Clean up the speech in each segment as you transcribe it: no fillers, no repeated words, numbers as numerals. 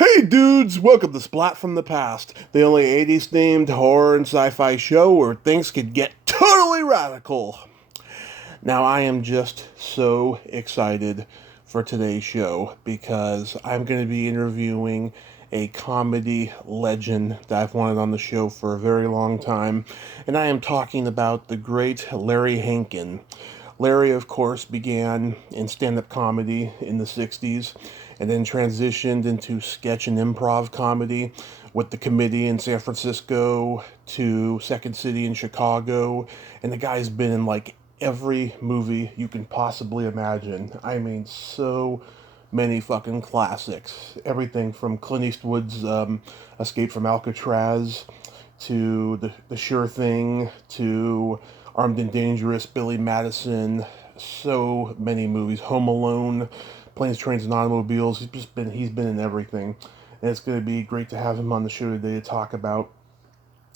Hey dudes, welcome to Splat from the Past, the only 80s themed horror and sci fi show where things could get totally radical. Now, I am just so excited for today's show because I'm going to be interviewing a comedy legend that I've wanted on the show for a very long time, and I am talking about the great Larry Hankin. Larry, of course, began in stand up comedy in the 60s and then transitioned into sketch and improv comedy with the Committee in San Francisco to Second City in Chicago. And the guy's been in like every movie you can possibly imagine. I mean, so many fucking classics. Everything from Clint Eastwood's Escape from Alcatraz to the Sure Thing to Armed and Dangerous, Billy Madison, so many movies. Home Alone, Planes, Trains, and Automobiles. He's been in everything, and it's going to be great to have him on the show today to talk about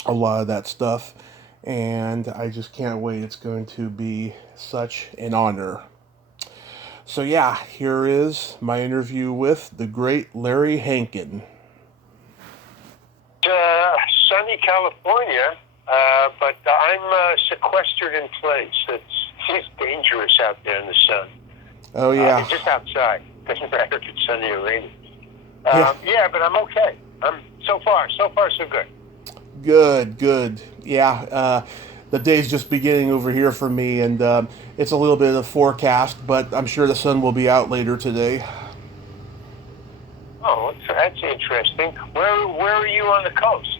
a lot of that stuff. And I just can't wait. It's going to be such an honor. So yeah, here is my interview with the great Larry Hankin. Sunny California, but I'm sequestered in place. It's dangerous out there in the sun. Oh yeah, Just outside. Doesn't matter if it's sunny or rainy. yeah. Yeah, but I'm okay. I'm so far so good. Good. Yeah, the day's just beginning over here for me, and it's a little bit of the forecast, but I'm sure the sun will be out later today. Oh, that's interesting. Where are you on the coast?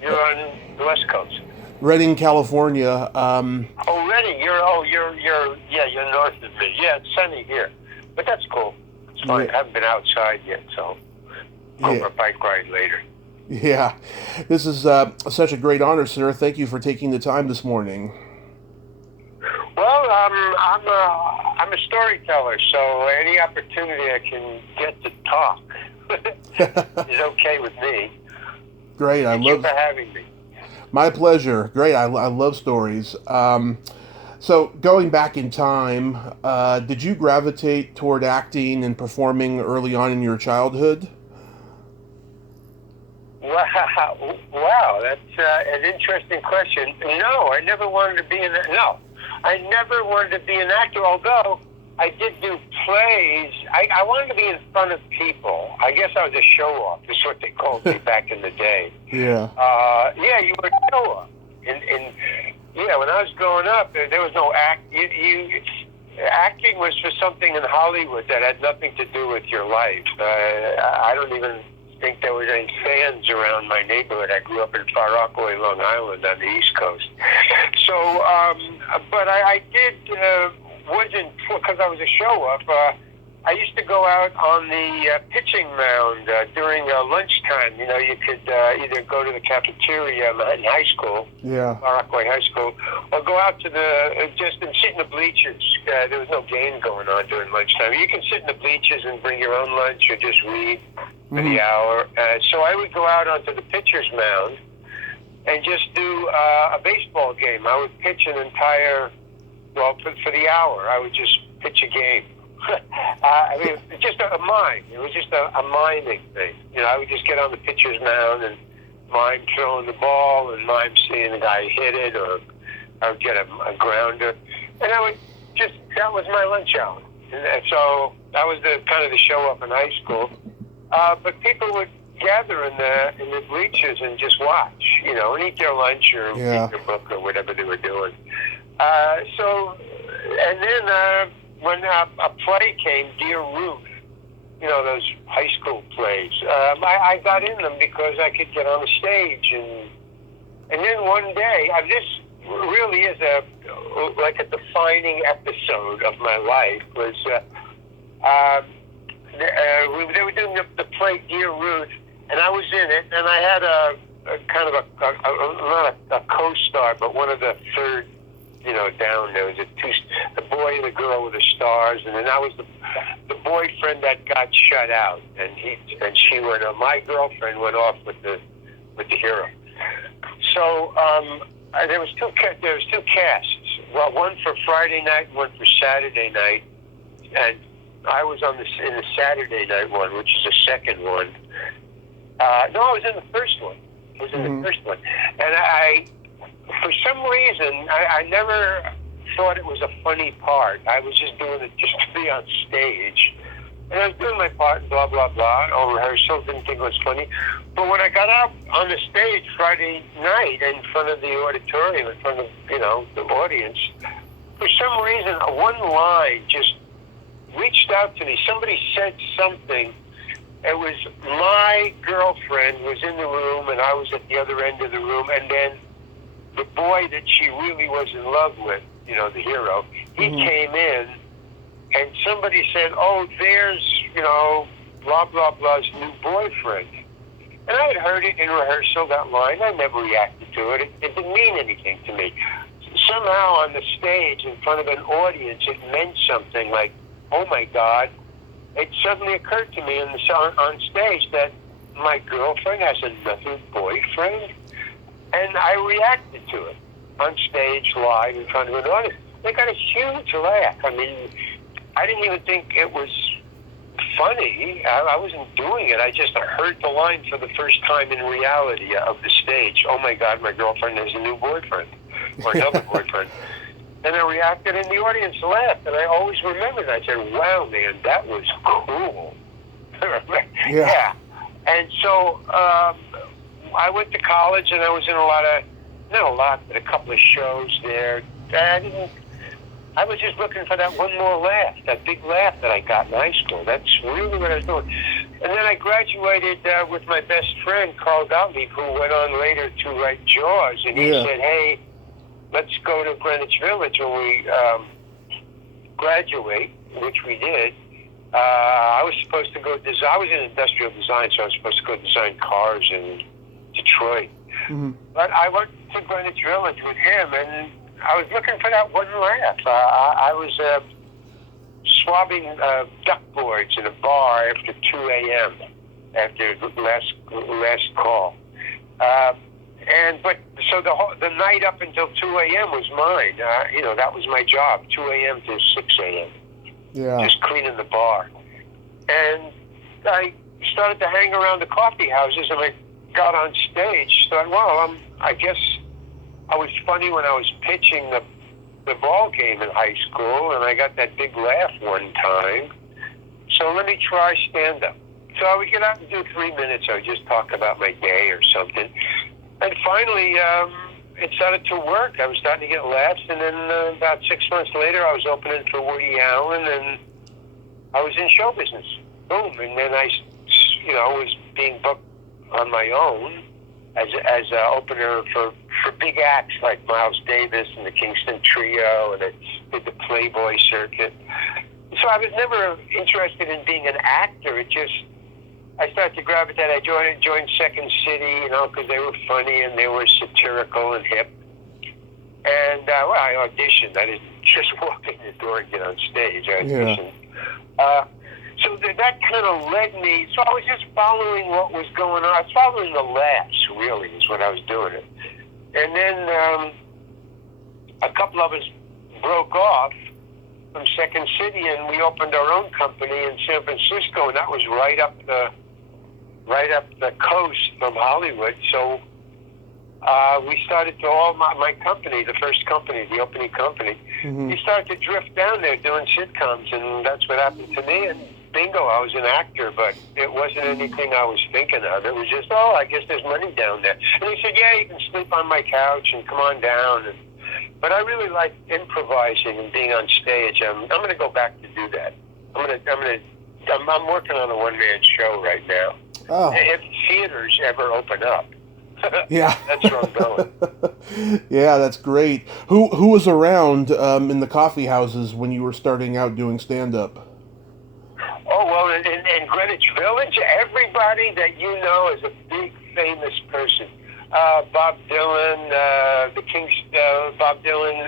You're on the west coast. Redding, California. Oh, Reading. You're north of me. Yeah, it's sunny here, but that's cool. It's fine. Yeah, I haven't been outside yet, so go yeah, for a bike ride later. yeah. This is such a great honor, sir. Thank you for taking the time this morning. Well, I'm a storyteller, so any opportunity I can get to talk is okay with me. Great. I Thank you love. for having me. My pleasure. Great. I love stories. So going back in time, did you gravitate toward acting and performing early on in your childhood? Wow, that's an interesting question. No, I never wanted to be an no. I never wanted to be an actor, although I did do plays. I wanted to be in front of people. I guess I was a show-off, is what they called me back in the day. Yeah. Yeah, you were a show-off. Yeah, when I was growing up, there was no acting was for something in Hollywood that had nothing to do with your life. I don't even think there was any fans around my neighborhood. I grew up in Far Rockaway, Long Island, on the East Coast. So, but I did, wasn't, because I was a show-off, I used to go out on the pitching mound during lunchtime. You know, you could either go to the cafeteria in high school, Yeah. Far Rockaway High School, or go out to the, just and sit in the bleachers. There was no game going on during lunchtime. You can sit in the bleachers and bring your own lunch or just read for the hour. So I would go out onto the pitcher's mound and just do a baseball game. I would pitch an entire, well, for the hour, I would just pitch a game. I mean, just a mime. It was just a miming thing. You know, I would just get on the pitcher's mound and mime throwing the ball and mime seeing the guy hit it, or I would get a grounder. And I would just, that was my lunch hour. And so that was the kind of the show up in high school. But people would gather in the bleachers and just watch, you know, and eat their lunch or read their book or whatever they were doing. And then when a play came, Dear Ruth, you know, those high school plays, I got in them because I could get on the stage. And then one day, this really is like a defining episode of my life, was they were doing the play Dear Ruth, and I was in it, and I had a kind of not a co-star, but one of the third, you know, down. There was the boy and the girl with the stars, and then I was the boyfriend that got shut out, and she went. My girlfriend went off with the hero. So there was two casts. Well, one for Friday night, and one for Saturday night, and I was in the Saturday night one, which is the second one. No, I was in the first one. And I for some reason, I never thought it was a funny part. I was just doing it just to be on stage. And I was doing my part and blah, blah, blah, or rehearsal, didn't think it was funny. But when I got out on the stage Friday night in front of the auditorium, in front of, the audience, for some reason, one line just reached out to me. Somebody said something. It was my girlfriend was in the room, and I was at the other end of the room, and then the boy that she really was in love with, the hero, he came in, and somebody said, oh, there's, blah, blah, blah's new boyfriend. And I had heard it in rehearsal, that line. I never reacted to it. It didn't mean anything to me. Somehow on the stage, in front of an audience, it meant something like, oh, my God. It suddenly occurred to me on stage that my girlfriend has another boyfriend. And I reacted to it on stage, live, in front of an audience. They got a huge laugh. I mean, I didn't even think it was funny. I wasn't doing it. I just heard the line for the first time in reality of the stage. Oh, my God, my girlfriend has a new boyfriend or another boyfriend. And I reacted, and the audience laughed. And I always remembered that. I said, wow, man, that was cool. Yeah. And so I went to college, and I was in a couple of shows there. I was just looking for that one more laugh, that big laugh that I got in high school. That's really what I was doing. And then I graduated with my best friend, Carl Gottlieb, who went on later to write Jaws. And he said, hey, let's go to Greenwich Village when we graduate, which we did. I was supposed to go design. I was in industrial design, so I was supposed to go design cars in Detroit. But I went to Greenwich Village with him, and I was looking for that one laugh. I was swabbing duck boards in a bar after 2 a.m. after the last call. So the night up until 2 a.m. was mine. That was my job, 2 a.m. to 6 a.m. Yeah. Just cleaning the bar. And I started to hang around the coffee houses, and I got on stage. Thought, well, I guess I was funny when I was pitching the ball game in high school, and I got that big laugh one time. So let me try stand-up. So I would get out and do 3 minutes. I would just talk about my day or something. And finally, it started to work. I was starting to get laughs, and then about 6 months later, I was opening for Woody Allen, and I was in show business. Boom. And then I, was being booked on my own as an opener for big acts like Miles Davis and the Kingston Trio, and I did the Playboy circuit. So I was never interested in being an actor. I started to gravitate. I joined Second City, because they were funny and they were satirical and hip. And, I auditioned. I didn't just walk in the door and get on stage. I auditioned. So that kind of led me. So I was just following what was going on. I was following the laughs, really, is what I was doing. And then a couple of us broke off from Second City, and we opened our own company in San Francisco, and that was right up the coast from Hollywood. So we started to my company, the first company, the opening company. We started to drift down there doing sitcoms, and that's what happened to me. And bingo, I was an actor, but it wasn't anything I was thinking of. It was just, I guess there's money down there. And he said, yeah, you can sleep on my couch and come on down. But I really like improvising and being on stage. I'm going to go back to do that. I'm working on a one-man show right now. Oh. If theaters ever open up. Yeah. That's where I'm going. Yeah, that's great. Who was around in the coffee houses when you were starting out doing stand-up? Oh, well, in Greenwich Village, everybody that you know is a big, famous person. Bob Dylan, Bob Dylan,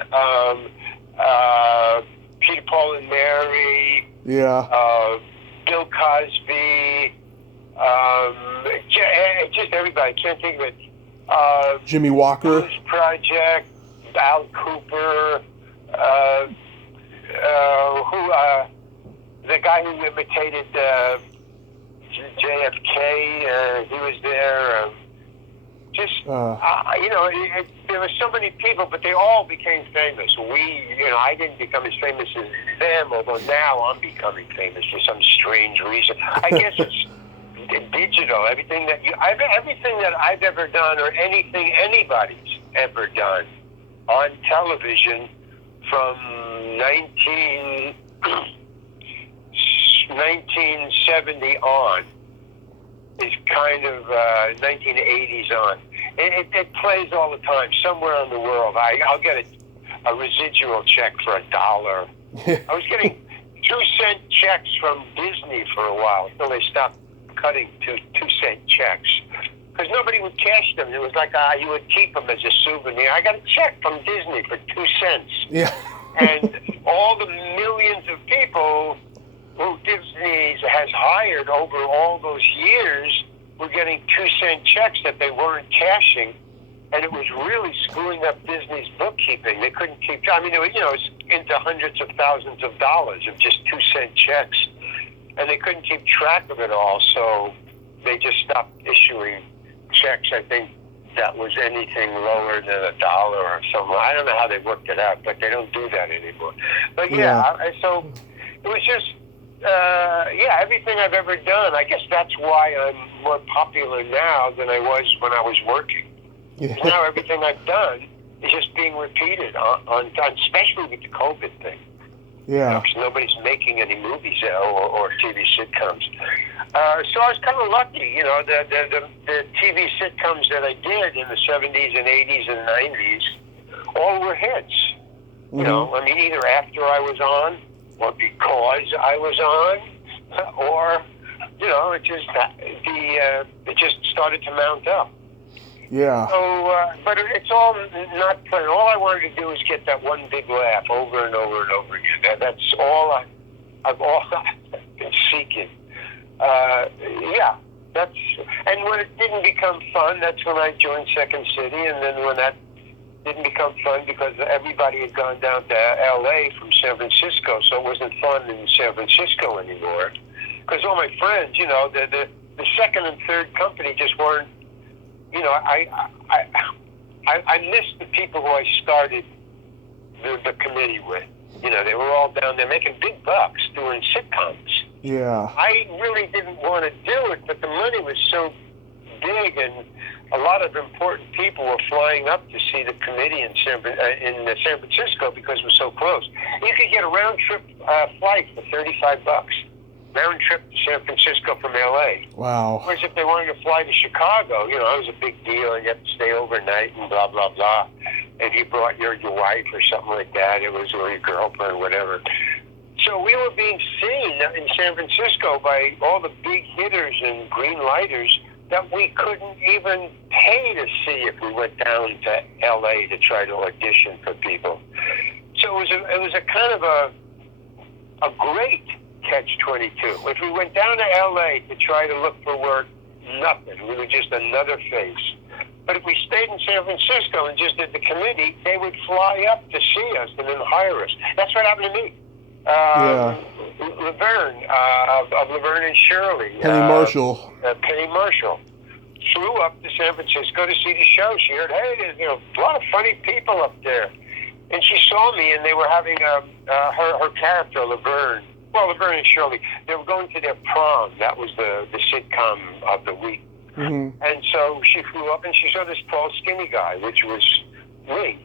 Peter, Paul, and Mary. Yeah. Bill Cosby. Just everybody. I can't think of it. Jimmy Walker. Blues Project. Al Cooper. the guy who imitated JFK, he was there. There were so many people, but they all became famous. I didn't become as famous as them, although now I'm becoming famous for some strange reason. I guess it's digital. Everything that I've ever done, or anything anybody's ever done on television from 1970 on, is kind of 1980s on. It plays all the time somewhere in the world. I'll get a residual check for $1. I was getting 2-cent checks from Disney for a while until they stopped cutting 2-cent checks, because nobody would cash them. It was like you would keep them as a souvenir. I got a check from Disney for 2 cents. Yeah. And all the millions of people who Disney has hired over all those years were getting 2-cent checks that they weren't cashing, and it was really screwing up Disney's bookkeeping. They couldn't keep. I mean, it was into hundreds of thousands of dollars of just 2-cent checks, and they couldn't keep track of it all. So they just stopped issuing checks. I think that was anything lower than $1 or something. I don't know how they worked it out, but they don't do that anymore. But so it was just. Everything I've ever done. I guess that's why I'm more popular now than I was when I was working. Yeah. Now everything I've done is just being repeated on especially with the COVID thing. Yeah. Because nobody's making any movies or TV sitcoms. So I was kind of lucky. The TV sitcoms that I did in the 70s and 80s and 90s all were hits. Mm-hmm. Either after I was on, or because I was on, or it just started to mount up. Yeah. So, but it's all not fun. All I wanted to do is get that one big laugh over and over and over again. That's all I've been seeking. And when it didn't become fun, that's when I joined Second City, and then when that didn't become fun because everybody had gone down to L.A. from San Francisco, so it wasn't fun in San Francisco anymore. Because all my friends, the second and third company just weren't. I missed the people who I started the committee with. They were all down there making big bucks doing sitcoms. Yeah. I really didn't want to do it, but the money was so big, and a lot of important people were flying up to see the committee in San Francisco because it was so close. You could get a round-trip flight for $35. Round trip to San Francisco from L.A. Wow. Whereas if they wanted to fly to Chicago, it was a big deal, and you had to stay overnight and blah, blah, blah. If you brought your wife or something like that, or your girlfriend or whatever. So we were being seen in San Francisco by all the big hitters and green lighters that we couldn't even pay to see if we went down to L.A. to try to audition for people. So it was a kind of a great catch-22. If we went down to L.A. to try to look for work, nothing. We were just another face. But if we stayed in San Francisco and just did the committee, they would fly up to see us and then hire us. That's what happened to me. Laverne, of Laverne and Shirley. Penny Marshall flew up to San Francisco to see the show. She heard, hey, there's a lot of funny people up there. And she saw me, and they were having her character, Laverne and Shirley, they were going to their prom. That was the sitcom of the week. Mm-hmm. And so she flew up, and she saw this tall, skinny guy, which was me.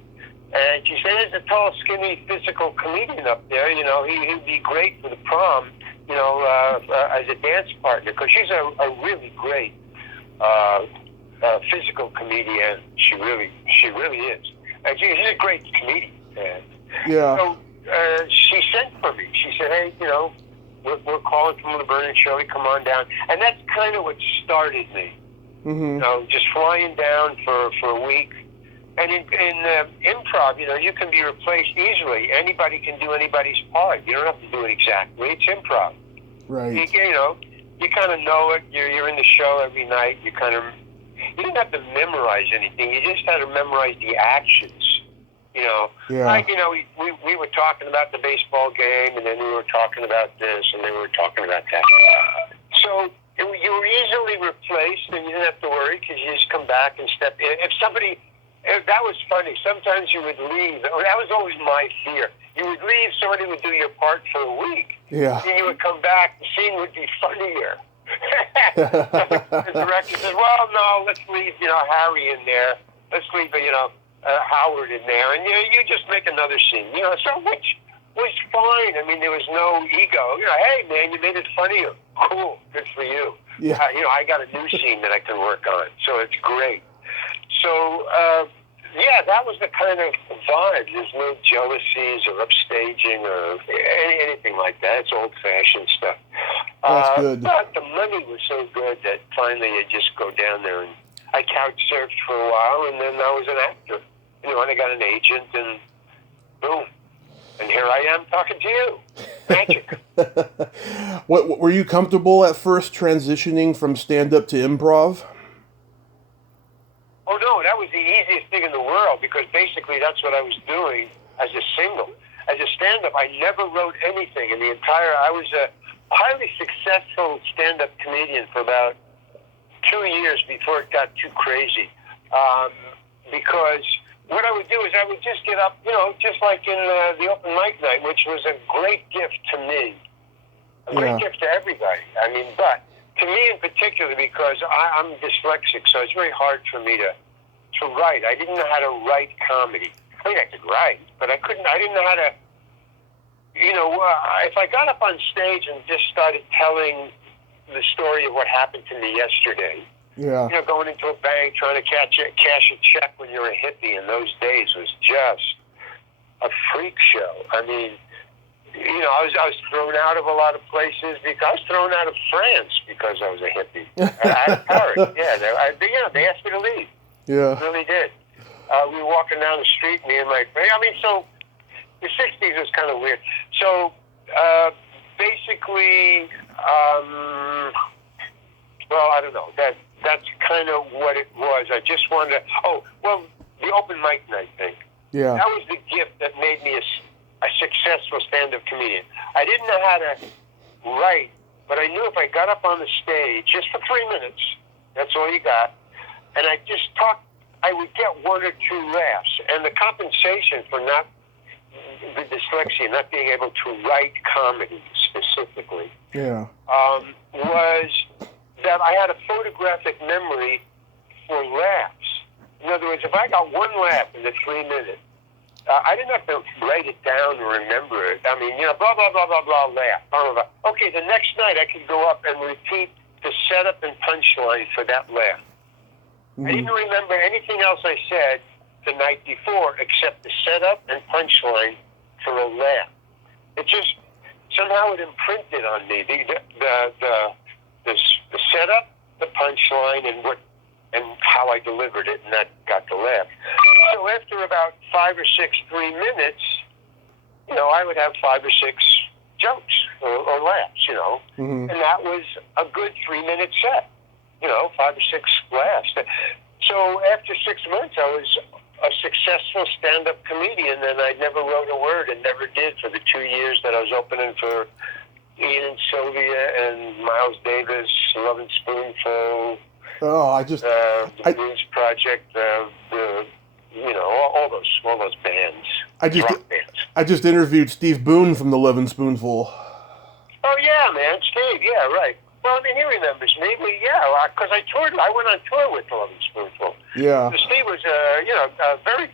And she said, there's a tall, skinny, physical comedian up there. He'd be great for the prom, as a dance partner, because she's a really great physical comedian. She really is. And she's a great comedian. Yeah. So she sent for me. She said, hey, we're calling from Laverne and Shirley, come on down. And that's kind of what started me. Mm-hmm. Just flying down for a week. And in improv, you can be replaced easily. Anybody can do anybody's part. You don't have to do it exactly. It's improv. Right. You kind of know it. You're in the show every night. You didn't have to memorize anything. You just had to memorize the actions. Yeah. We were talking about the baseball game, and then we were talking about this, and then we were talking about that. So you were easily replaced, and you didn't have to worry because you just come back and step in. That was funny. Sometimes you would leave. That was always my fear. You would leave, somebody would do your part for a week. Yeah. And you would come back, the scene would be funnier. The director said, well, no, let's leave, Harry in there. Let's leave, Howard in there. And, you just make another scene, so which was fine. I mean, there was no ego. Hey, man, you made it funnier. Cool. Good for you. Yeah. I got a new scene that I can work on. So it's great. So, that was the kind of vibe. There's no jealousies or upstaging or anything like that. It's old-fashioned stuff. That's good. But the money was so good that finally you just go down there. And I couch surfed for a while, and then I was an actor. And I got an agent, and boom. And here I am talking to you. Magic. What were you comfortable at first transitioning from stand-up to improv? Oh, no, that was the easiest thing in the world because basically that's what I was doing as a single. As a stand-up, I never wrote anything in the entire... I was a highly successful stand-up comedian for about 2 years before it got too crazy. Because what I would do is I would just get up, just like in the open mic night, which was a great gift to me. A great gift to everybody. But to me in particular, because I'm dyslexic, so it's very hard for me to write. I didn't know how to write comedy. I mean, I could write, but I didn't know how to, if I got up on stage and just started telling the story of what happened to me yesterday, going into a bank, trying to cash a check when you're a hippie in those days was just a freak show. I mean, I was thrown out of a lot of places because I was thrown out of France because I was a hippie. Out of Paris, they asked me to leave. Yeah, they really did. We were walking down the street, me and my friend. So the '60s was kind of weird. So basically, I don't know. That's kind of what it was. I just wanted to. The open mic night thing. Yeah, that was the gift that made me a successful stand-up comedian. I didn't know how to write, but I knew if I got up on the stage just for 3 minutes, that's all you got, and I just talked, I would get 1 or 2 laughs. And the compensation for not the dyslexia, not being able to write comedy specifically, was that I had a photographic memory for laughs. In other words, if I got 1 laugh in the 3 minutes, I didn't have to write it down or remember it. I mean, blah, blah, blah, blah, blah, laugh. Blah, blah, blah. Okay, the next night I could go up and repeat the setup and punchline for that laugh. Mm-hmm. I didn't remember anything else I said the night before except the setup and punchline for a laugh. It just, somehow it imprinted on me. The setup, the punchline, and how I delivered it, and that got the laugh. So after about 5 or 6 3 minutes, I would have 5 or 6 jokes or laughs, and that was a good 3-minute set, 5 or 6 laughs. So after 6 months, I was a successful stand-up comedian, and I never wrote a word and never did for the 2 years that I was opening for Ian and Sylvia and Miles Davis, Love and Spoonful. The Blues Project, all those bands, rock bands. I just interviewed Steve Boone from the Love Spoonful. Oh yeah, man, Steve. Yeah, right. Well, he remembers me. Because I toured. I went on tour with the Love Spoonful. Yeah. So Steve was, a very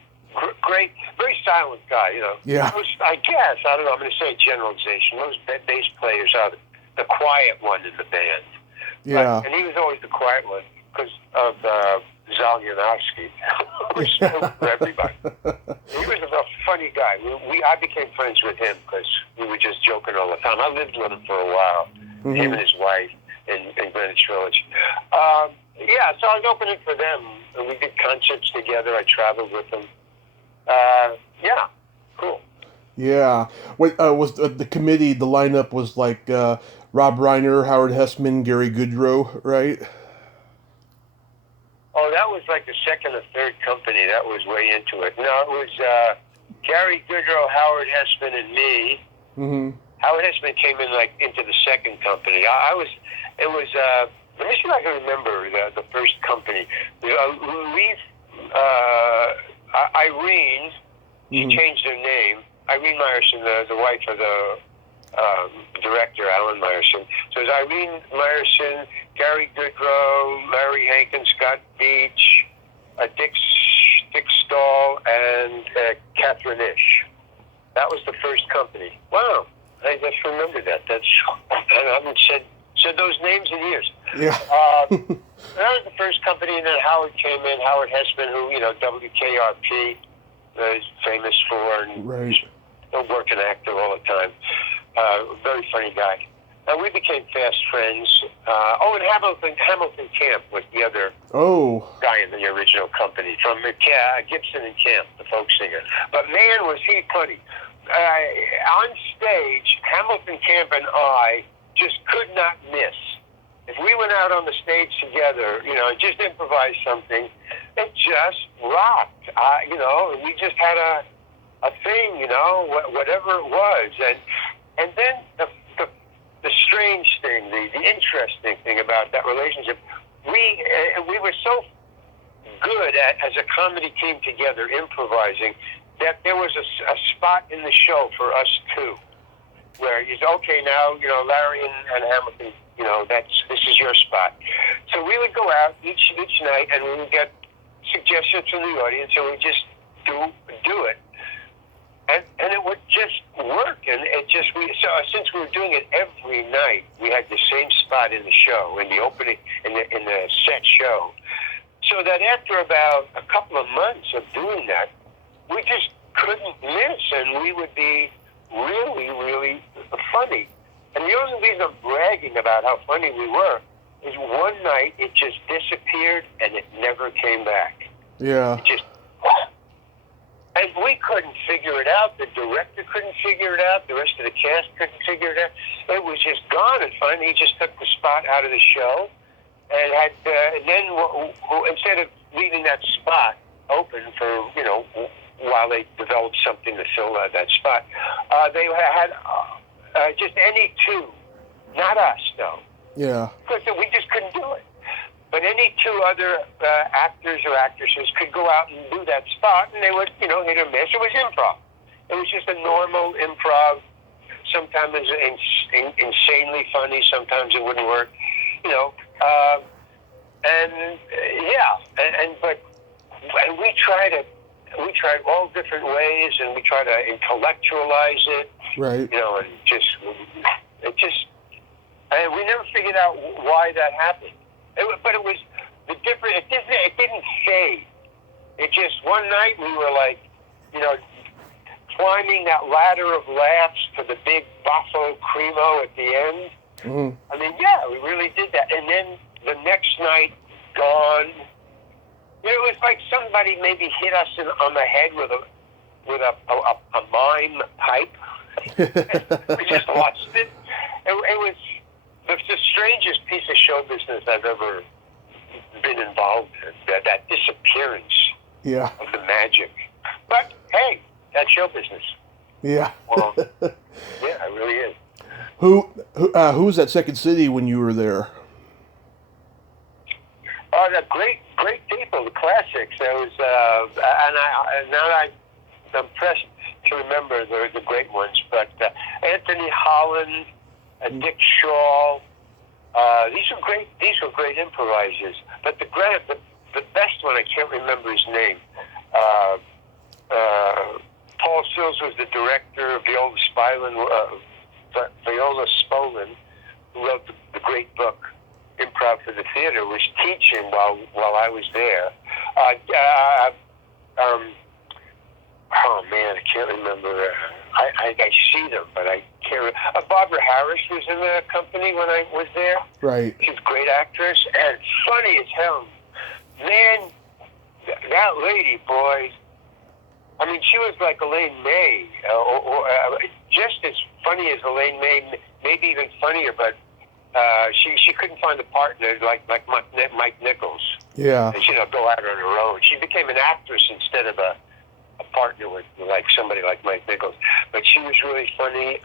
great, very silent guy. Yeah. I guess I don't know. I'm going to say a generalization. Most bass players are the quiet one in the band. Yeah. And he was always the quiet one because of Zalyanowski, who spoke for everybody. He was a funny guy. I became friends with him because we were just joking all the time. I lived with him for a while, him and his wife in Greenwich Village. So I was opening for them, and we did concerts together. I traveled with them. Cool. Yeah. Was the committee, the lineup was like Rob Reiner, Howard Hessman, Gary Goodrow, right? Oh, that was like the second or third company that was way into it. No, it was Gary Goodrow, Howard Hessman, and me. Mm-hmm. Howard Hessman came in like into the second company. Let me see if I can remember the first company. Irene, she changed her name. Irene Meyerson, the wife of the director, Alan Meyerson. So it was Irene Meyerson, Gary Goodrow, Larry Hankin, Scott Beach, Dick Stahl, and Catherine Ish. That was the first company. Wow, I just remembered that. I haven't said those names in years. Yeah. That was the first company, and then Howard came in. Howard Hessman, who WKRP is famous for, and right. a working actor all the time. Very funny guy. And we became fast friends. And Hamilton Camp was the other guy in the original company from Gibson and Camp, the folk singer. But man, was he funny. On stage, Hamilton Camp and I just could not miss. If we went out on the stage together, just improvised something, it just rocked. We just had a thing, whatever it was. And then the strange thing, the interesting thing about that relationship, we were so good as a comedy team together improvising that there was a spot in the show for us two, where you say, okay, now Larry and Hamilton, this is your spot. So we would go out each night, and we would get suggestions from the audience, and we just do it. And it would just work, and since we were doing it every night, we had the same spot in the show, in the opening, in the set show, so that after about a couple of months of doing that, we just couldn't miss, and we would be really, really funny. And the only reason I'm bragging about how funny we were is one night it just disappeared and it never came back. Yeah. It just. And we couldn't figure it out. The director couldn't figure it out. The rest of the cast couldn't figure it out. It was just gone. And finally, he just took the spot out of the show, and instead of leaving that spot open for while they developed something to fill that spot, they had just any two, not us though. Yeah. Because we just couldn't do it. But any two other actors or actresses could go out and do that spot, and they would, hit or miss. It was improv. It was just a normal improv. Sometimes it was insanely funny. Sometimes it wouldn't work. And we tried all different ways, and we tried to intellectualize it. Right. And we never figured out why that happened. But it was the different. It didn't fade. It just one night we were like, climbing that ladder of laughs to the big baffo cremo at the end. Mm. I mean, yeah, we really did that. And then the next night, gone. It was like somebody maybe hit us on the head with a mime pipe. We just watched it. It was the strangest piece of show business I've ever been involved in. That disappearance of the magic. But hey, that's show business. Yeah. Well, yeah, it really is. Who was at Second City when you were there? Oh, the great people, the classics. There was, I'm pressed to remember the great ones. But Anthony Holland, Dick Shaw, these were great improvisers. But the best one, I can't remember his name. Paul Sills was the director. Viola Spolin, who wrote the great book Improv for the Theater, was teaching while I was there. Oh man, I can't remember. I see them, but I can't remember. Barbara Harris was in the company when I was there. Right. She's a great actress and funny as hell. Man, that lady, boy. I mean, she was like Elaine May, or just as funny as Elaine May, maybe even funnier, but she couldn't find a partner like Mike Nichols. Yeah. And she'd go out on her own. She became an actress instead of a partner with like somebody like Mike Nichols. But she was really funny.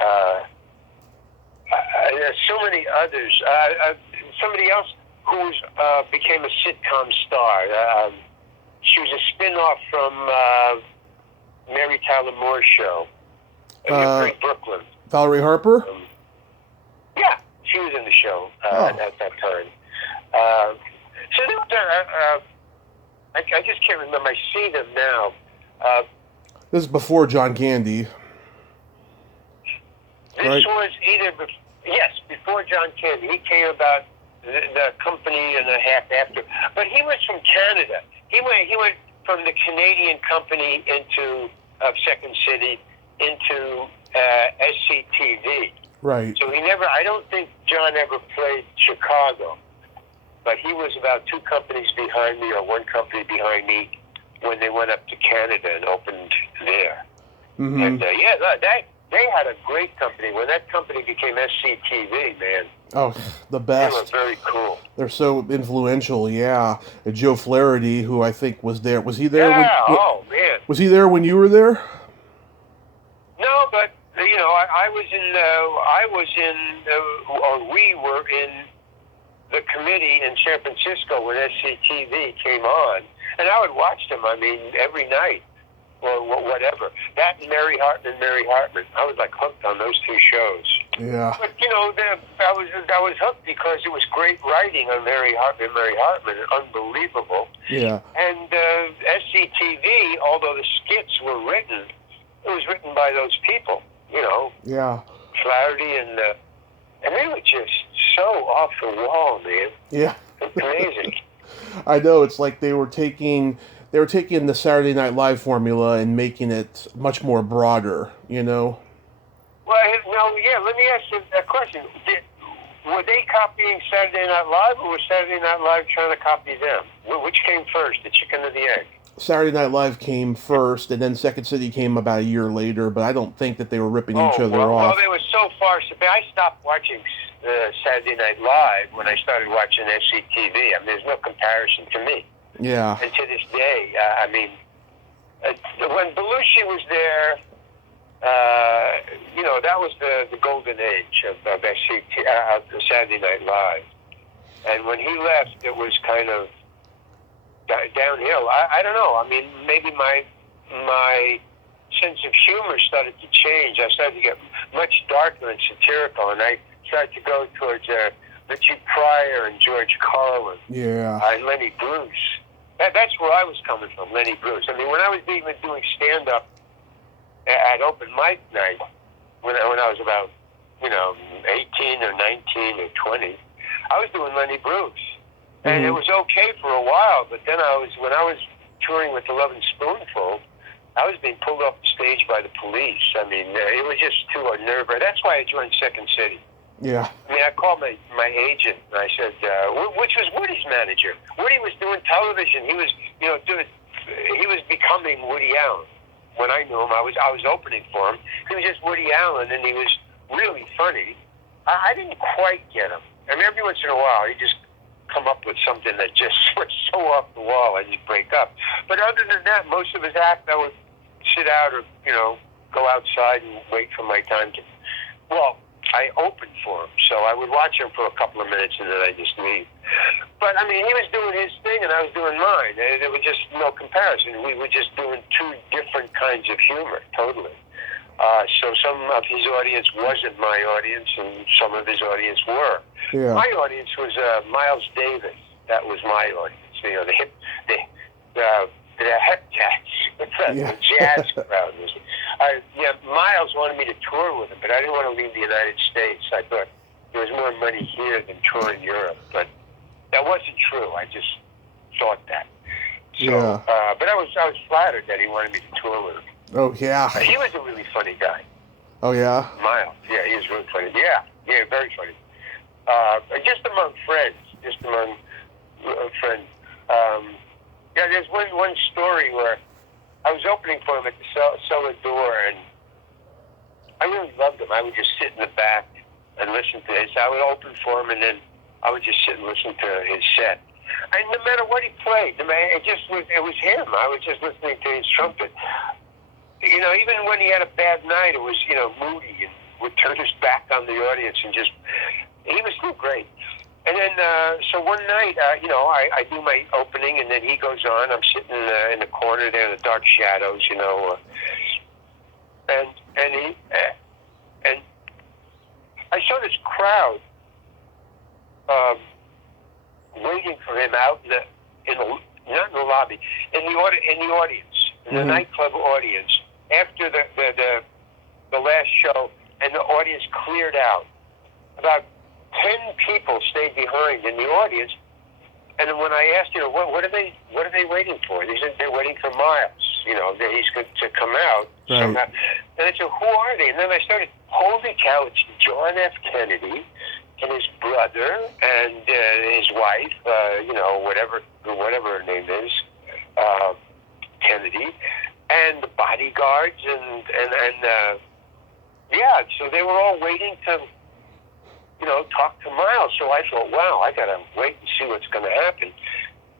There's so many others. Somebody else who was, became a sitcom star. She was a spin-off from Mary Tyler Moore's show. Great Brooklyn. Valerie Harper? Yeah, she was in the show at that time. So there was, I just can't remember. I see them now. This is before John Candy. This was either, before John Candy. He came about the company and a half after. But he was from Canada. He went from the Canadian company into Second City into SCTV. Right. So I don't think John ever played Chicago, but he was about two companies behind me, or one company behind me, when they went up to Canada and opened there. Mm-hmm. And they had a great company. When that company became SCTV, man. Oh, the best. They were very cool. They're so influential, yeah. And Joe Flaherty, who I think was there. Was he there? Yeah, oh, man. Was he there when you were there? No, but, you know, we were in the committee in San Francisco when SCTV came on. And I would watch them, I mean, every night. Or whatever. That and Mary Hartman. I was like hooked on those two shows. Yeah. But you know, I was hooked because it was great writing on Mary Hartman, unbelievable. Yeah. And SCTV, although the skits were written, it was written by those people. You know. Yeah. Flaherty and they were just so off the wall, man. Yeah. It's amazing. I know. It's like they were taking the Saturday Night Live formula and making it much more broader, you know? Well, no, yeah, let me ask you a question. Were they copying Saturday Night Live, or was Saturday Night Live trying to copy them? Which came first, the chicken or the egg? Saturday Night Live came first, and then Second City came about a year later, but I don't think that they were ripping each other off. Well, they were so far. I stopped watching Saturday Night Live when I started watching SCTV. I mean, there's no comparison to me. Yeah. And to this day, I mean, when Belushi was there, you know, that was the golden age of Saturday Night Live. And when he left, it was kind of downhill. I don't know. I mean, maybe my sense of humor started to change. I started to get much darker and satirical, and I started to go towards Richard Pryor and George Carlin. Yeah. And Lenny Bruce. That's where I was coming from, Lenny Bruce. I mean, when I was even doing stand-up at open mic night, when I was about, you know, 18 or 19 or 20, I was doing Lenny Bruce. And it was okay for a while, but then when I was touring with the Lovin' Spoonful, I was being pulled off the stage by the police. I mean, it was just too nerve-wracking. That's why I joined Second City. Yeah. I mean, I called my agent, and I said, which was Woody's manager. Woody was doing television. He was, you know, he was becoming Woody Allen. When I knew him, I was opening for him. He was just Woody Allen, and he was really funny. I didn't quite get him. I mean, every once in a while, he'd just come up with something that just was so off the wall, I'd just break up. But other than that, most of his act, I would sit out or, you know, go outside and wait for my time to... Well, I opened for him, so I would watch him for a couple of minutes and then I just leave. But, I mean, he was doing his thing and I was doing mine. There was just no comparison. We were just doing two different kinds of humor, totally. So some of his audience wasn't my audience and some of his audience were. Yeah. My audience was Miles Davis. That was my audience. You know, the hep cats, the jazz crowd. Miles wanted me to tour with him, but I didn't want to leave the United States. I thought there was more money here than touring Europe, but that wasn't true. I just thought that. So, but I was flattered that he wanted me to tour with him. Oh, yeah. He was a really funny guy. Oh, yeah? Miles. Yeah, he was really funny. Yeah, very funny. Just among friends. Yeah, there's one story where I was opening for him at the cellar door, and I really loved him. I would just sit in the back and listen to his. I would open for him, and then I would just sit and listen to his set. And no matter what he played, it was him. I was just listening to his trumpet. you know, even when he had a bad night, it was, you know, moody and would turn his back on the audience and just, he was still great. And then, so one night, you know, I do my opening, and then he goes on. I'm sitting in the corner there in the dark shadows, you know, and I saw this crowd waiting for him out not in the lobby, in the audience, in the nightclub audience, after the last show, and the audience cleared out. About 10 people stayed behind in the audience, and then when I asked, you know, what are they waiting for? They said they're waiting for Miles, you know, that he's going to come out somehow. And I said, who are they? And then I started, holy cow, it's John F. Kennedy and his brother and his wife, you know, whatever her name is, Kennedy, and the bodyguards, and yeah, so they were all waiting to, you know, talk to Miles. So I thought, wow, I got to wait and see what's going to happen.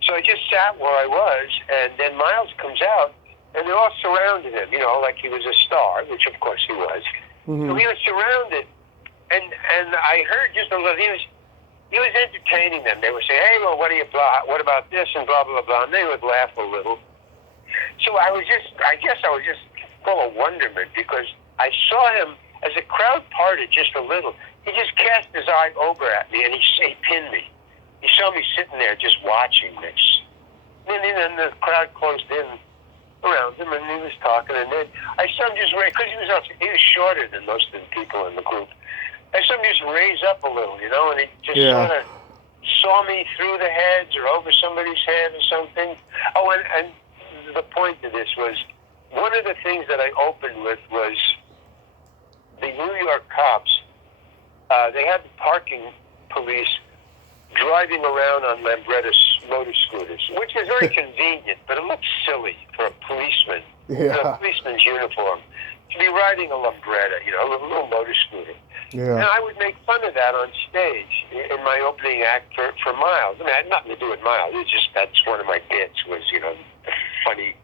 So I just sat where I was, and then Miles comes out, and they're all surrounded him, you know, like he was a star, which of course he was. Mm-hmm. So he was surrounded, and I heard just a little, he was entertaining them. They would say, hey, well, what about this, and blah, blah, blah, and they would laugh a little. So I guess I was just full of wonderment, because I saw him, as the crowd parted just a little, he just cast his eye over at me, and he pinned me. He saw me sitting there just watching this. And then the crowd closed in around him, and he was talking, and then I saw him just because he was shorter than most of the people in the group. I saw him just raise up a little, you know, and he just sort of saw me through the heads or over somebody's head or something. Oh, and the point of this was, one of the things that I opened with was the New York cops. They had the parking police driving around on Lambretta motor scooters, which is very convenient, but it looks silly for a policeman in a policeman's uniform to be riding a Lambretta, you know, a little motor scooter. Yeah. And I would make fun of that on stage in my opening act for Miles. I mean, it had nothing to do with Miles. It's just, that's one of my bits was, you know, funny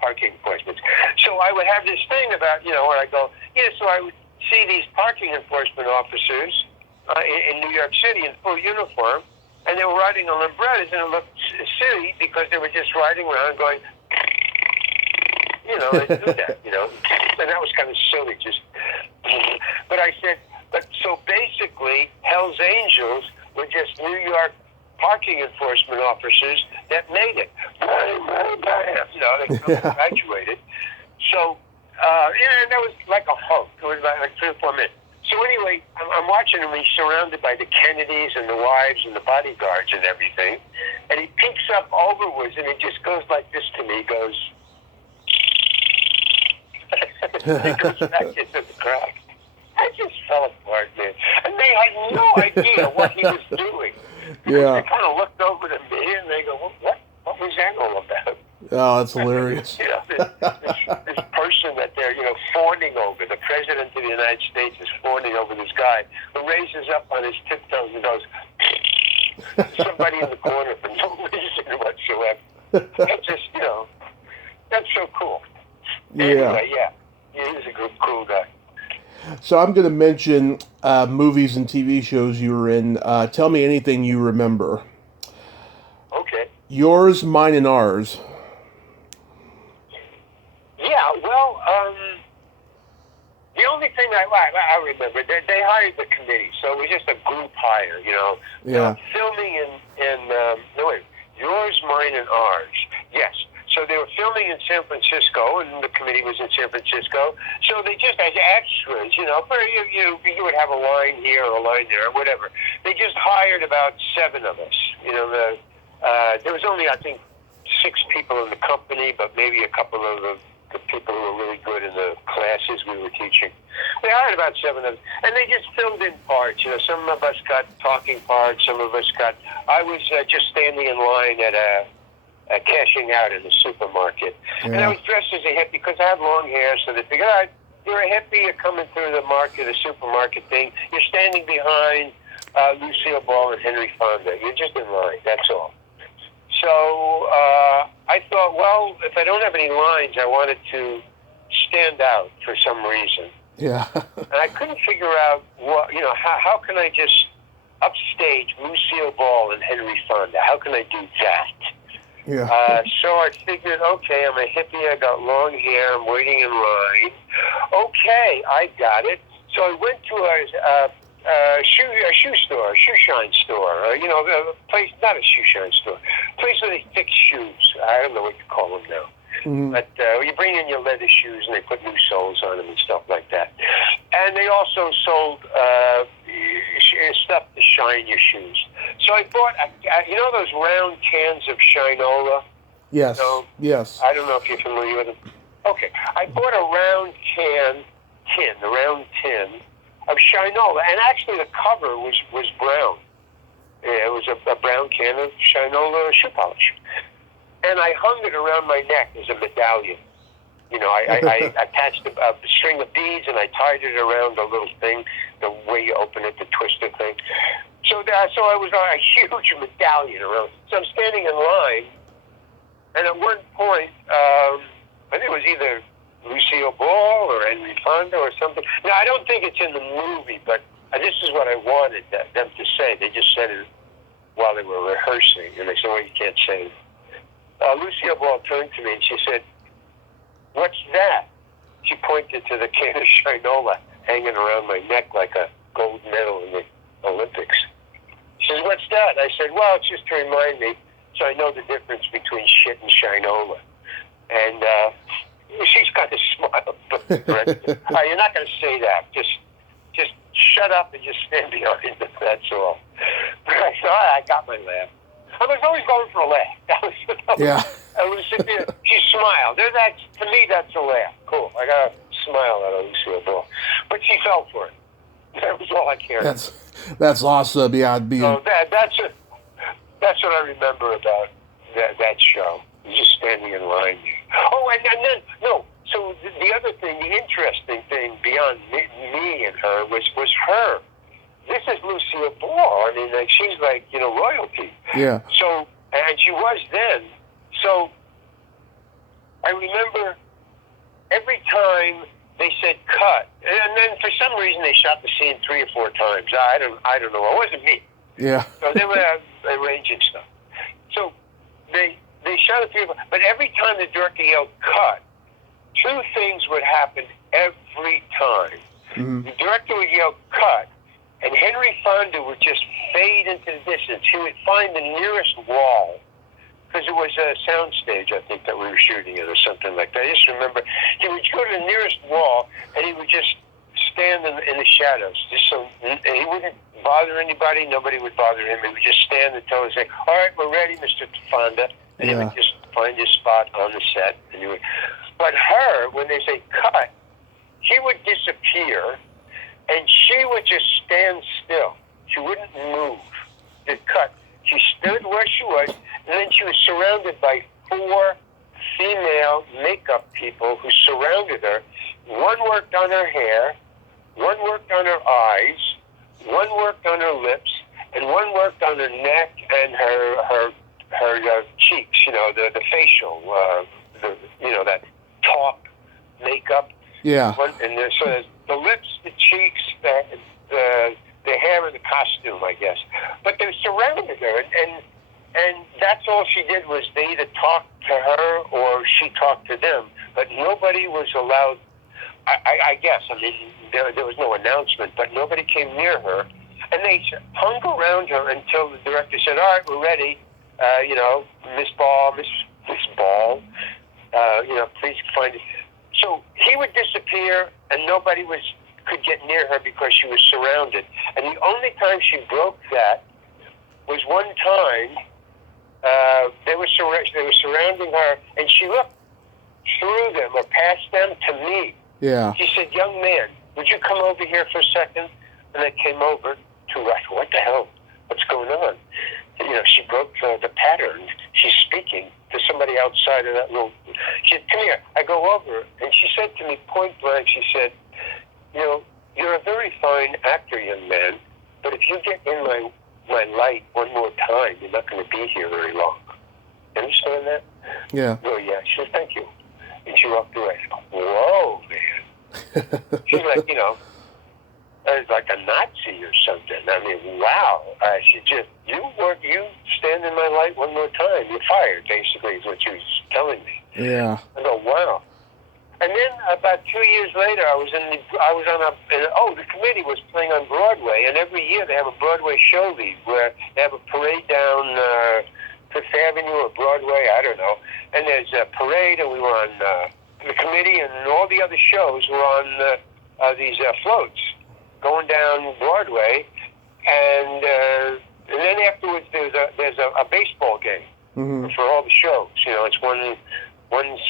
parking enforcement. So I would have this thing about, you know, where I go, so I would see these parking enforcement officers in New York City in full uniform, and they were riding on Lambrettas, and it looked silly because they were just riding around going, you know, they do that, you know, and that was kind of silly, just. But I said, so basically, Hell's Angels were just New York parking enforcement officers that made it. You know, they graduated. So, and that was like a hunk. It was like 3 or 4 minutes. So anyway, I'm watching him. He's surrounded by the Kennedys and the wives and the bodyguards and everything. And he peeks up overwards, and he just goes like this to me. He goes, he goes back into the crowd. I just fell apart, man. And they had no idea what he was doing. Yeah. They kind of looked over to me, and they go, what was that all about? Oh, that's hilarious. You know, this person that they're, you know, fawning over, the President of the United States is fawning over this guy who raises up on his tiptoes and goes, somebody in the corner for no reason whatsoever. That's just, you know, that's so cool. Anyway, he is a good, cool guy. So I'm going to mention movies and TV shows you were in. Tell me anything you remember. Okay. Yours, mine, and ours. Yeah, well, the only thing I remember, they hired the committee, so it was just a group hire, you know. Yeah. Filming yours, mine, and ours. Yes. So they were filming in San Francisco, and the committee was in San Francisco. So they just, as extras, you know, you would have a line here or a line there or whatever. They just hired about 7 of us. You know, there was only, I think, 6 people in the company, but maybe a couple of the people who were really good in the classes we were teaching. They hired about 7 of them, and they just filmed in parts. You know, some of us got talking parts, some of us got. I was just standing in line at cashing out in the supermarket, and I was dressed as a hippie because I had long hair. So they figured, all right, you're a hippie, you're coming through the market, the supermarket thing. You're standing behind Lucille Ball and Henry Fonda. You're just in line. That's all. So I thought, well, if I don't have any lines, I wanted to stand out for some reason. Yeah. And I couldn't figure out how can I just upstage Lucille Ball and Henry Fonda? How can I do that? Yeah. So I figured, okay, I'm a hippie. I got long hair. I'm waiting in line. Okay, I got it. So I went to a shoe store, a shoe shine store. A place, not a shoe shine store, a place where they fix shoes. I don't know what you call them now. Mm-hmm. But you bring in your leather shoes and they put new soles on them and stuff like that. And they also sold stuff to shine your shoes. So I bought, those round cans of Shinola? Yes. Yes. I don't know if you're familiar with them. Okay. I bought a round round tin of Shinola. And actually the cover was brown. Yeah, it was a brown can of Shinola shoe polish. And I hung it around my neck as a medallion. I attached a string of beads and I tied it around a little thing, the way you open it, the twister thing. So I was on a huge medallion around. So I'm standing in line, and at one point, I think it was either Lucille Ball or Henry Fonda or something. Now, I don't think it's in the movie, but this is what I wanted them to say. They just said it while they were rehearsing, and they said, well, you can't say it. Lucille Ball turned to me and she said, "What's that?" She pointed to the can of Shinola hanging around my neck like a gold medal in the Olympics. She says, "What's that?" I said, "Well, it's just to remind me so I know the difference between shit and Shinola." And she's kind of smiled. But you're not going to say that. Just shut up and just stand behind it. That's all. But I said, I got my laugh. I was always going for a laugh. Yeah. I was sitting there. She smiled. To me, that's a laugh. Cool. I got a smile out of Lucille Ball. But she fell for it. That was all I cared. That's awesome. Yeah, So that's what I remember about that show. Just standing in line. Oh, and then no. So the other thing, the interesting thing beyond me and her was her. This is Lucille Ball. I mean, she's like, royalty. Yeah. So, and she was then. So, I remember every time they said cut, and then for some reason they shot the scene 3 or 4 times. I don't know. It wasn't me. Yeah. So they were arranging stuff. So they shot it 3 or 4, but every time the director yelled cut, 2 things would happen every time. Mm-hmm. The director would yell cut, and Henry Fonda would just fade into the distance. He would find the nearest wall, because it was a soundstage, I think, that we were shooting it or something like that. I just remember he would go to the nearest wall, and he would just stand in the shadows. And he wouldn't bother anybody. Nobody would bother him. He would just stand until he say, "All right, we're ready, Mr. Fonda." And he would just find his spot on the set. But her, when they say cut, she would disappear, and she would just stand still. She wouldn't move. The cut. She stood where she was, and then she was surrounded by 4 female makeup people who surrounded her. One worked on her hair, one worked on her eyes, one worked on her lips, and one worked on her neck and her cheeks. The facial, that top makeup. Yeah. And so the lips, the cheeks, the hair, and the costume, I guess. But they surrounded her, and that's all she did was they either talked to her or she talked to them. But nobody was allowed. I guess. I mean, there was no announcement, but nobody came near her, and they hung around her until the director said, "All right, we're ready. Miss Ball, please find it." So he would disappear, and nobody could get near her because she was surrounded. And the only time she broke that was one time they were surrounding her, and she looked through them or past them to me. Yeah. She said, "Young man, would you come over here for a second?" And I came over to what the hell? What's going on? She broke the pattern. She's speaking to somebody outside of that room. She said, "Come here." I go over, and she said to me point blank, she said, "You're a very fine actor, young man, but if you get in my light one more time, you're not going to be here very long." You understand that? Yeah. Oh, yeah. She said, "Thank you." And she walked away. Whoa, She's like, it's like a Nazi or something. I mean, wow. She just, you stand in my light one more time, you're fired, basically, is what she was telling me. Yeah. I go, wow. And then about 2 years later, the committee was playing on Broadway, and every year they have a Broadway show lead where they have a parade down Fifth Avenue or Broadway, I don't know. And there's a parade, and we were on the committee, and all the other shows were on these floats going down Broadway, and then afterwards there's a baseball game for all the shows. It's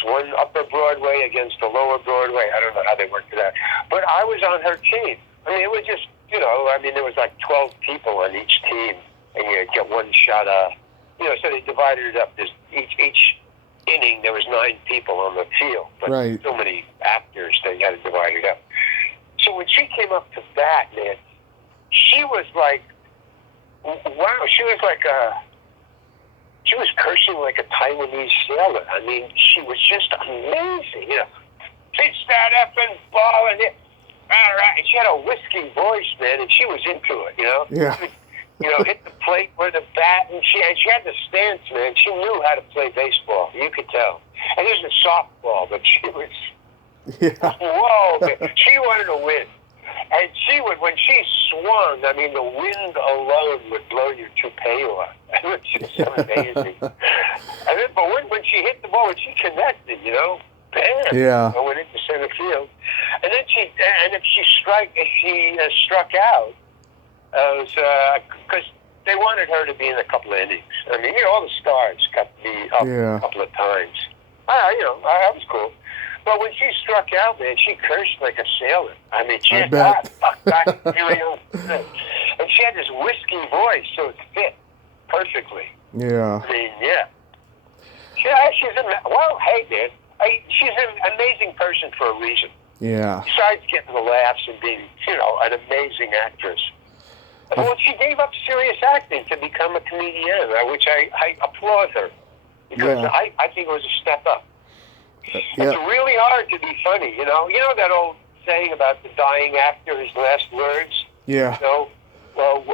one upper Broadway against the lower Broadway. I don't know how they worked it out. But I was on her team. I mean, it was just, there was like 12 people on each team, and you get one shot so they divided it up. There's each inning, there was 9 people on the field. But so many actors, they had to divide it up. So when she came up to bat, man, she was like, wow, she was cursing like a Taiwanese sailor. I mean, she was just amazing, Pitch that effing ball, and all right. And she had a whiskey voice, man, and she was into it, Yeah. Hit the plate with a bat, and she had the stance, man. She knew how to play baseball. You could tell. And it was a softball, but she was, whoa, man. She wanted to win. And when she swung, I mean, the wind alone would blow your toupee off. It was just amazing. But when she hit the ball, when she connected, bam, yeah, I went into center field. And then if she struck out, because they wanted her to be in a couple of innings. I mean, all the stars got to be up a couple of times. I was cool. But when she struck out, man, she cursed like a sailor. I mean, she had and she had this whiskey voice, so it fit perfectly. Yeah. I mean, yeah. She's hey, man, she's an amazing person for a reason. Yeah. Besides getting the laughs and being, an amazing actress. Well, she gave up serious acting to become a comedian, which I applaud her. Because I think it was a step up. It's really hard to be funny, You know that old saying about the dying actor, his last words? Yeah. Well,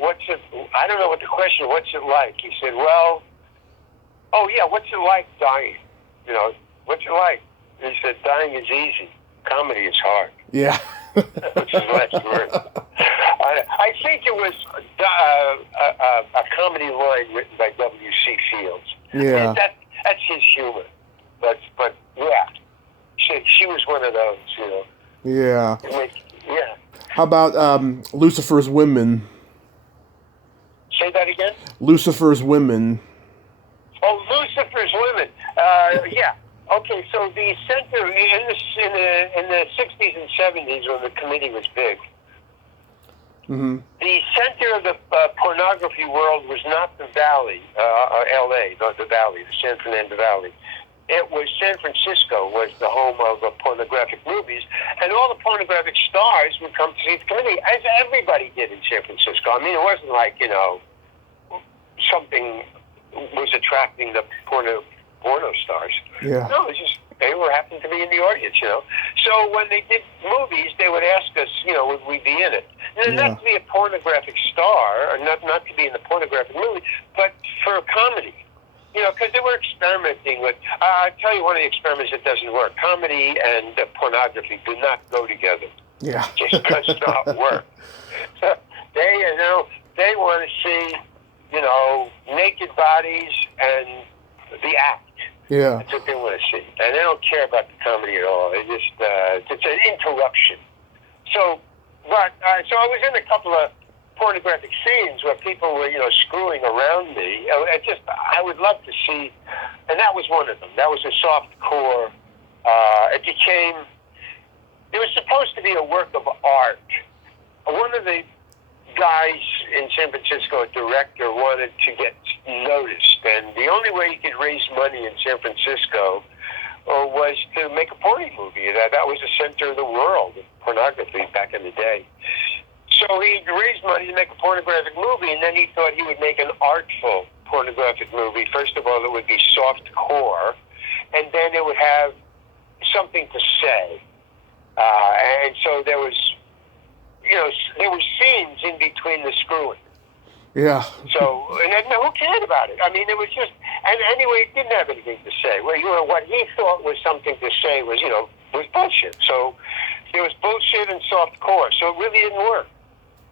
what's it, I don't know what the question, what's it like? He said, what's it like dying? What's it like? And he said, dying is easy. Comedy is hard. Yeah. Which is last word. I think it was a comedy line written by W.C. Fields. Yeah. That's his humor. But yeah, she was one of those, Yeah. Yeah. How about Lucifer's Women? Say that again? Lucifer's Women. Oh, Lucifer's Women. Yeah. Okay, so the center in the 60s and 70s when the committee was big, the center of the pornography world was not the Valley, L.A., the Valley, the San Fernando Valley. It was San Francisco was the home of pornographic movies, and all the pornographic stars would come to see the committee, as everybody did in San Francisco. I mean, it wasn't like, something was attracting the porno stars. Yeah. No, it's just they were happened to be in the audience, So when they did movies, they would ask us, would we be in it? And not to be a pornographic star, or not to be in the pornographic movie, but for a comedy. Because they were experimenting with, I'll tell you one of the experiments that doesn't work. Comedy and pornography do not go together. Yeah. It just does not work. So they want to see, naked bodies and the act. Yeah. That's what they want to see. And they don't care about the comedy at all. They just, it's an interruption. So I was in a couple of pornographic scenes where people were, screwing around me. I would love to see, and that was one of them. That was a soft core. It was supposed to be a work of art. One of the guys in San Francisco, a director, wanted to get noticed, and the only way he could raise money in San Francisco was to make a porn movie. That was the center of the world of pornography back in the day. So he raised money to make a pornographic movie, and then he thought he would make an artful pornographic movie. First of all, it would be soft core, and then it would have something to say. And so there was, there were scenes in between the screwing. Yeah. So, and then who cared about it? I mean, it was just, and anyway, it didn't have anything to say. Well, what he thought was something to say was, was bullshit. So there was bullshit and soft core. So it really didn't work.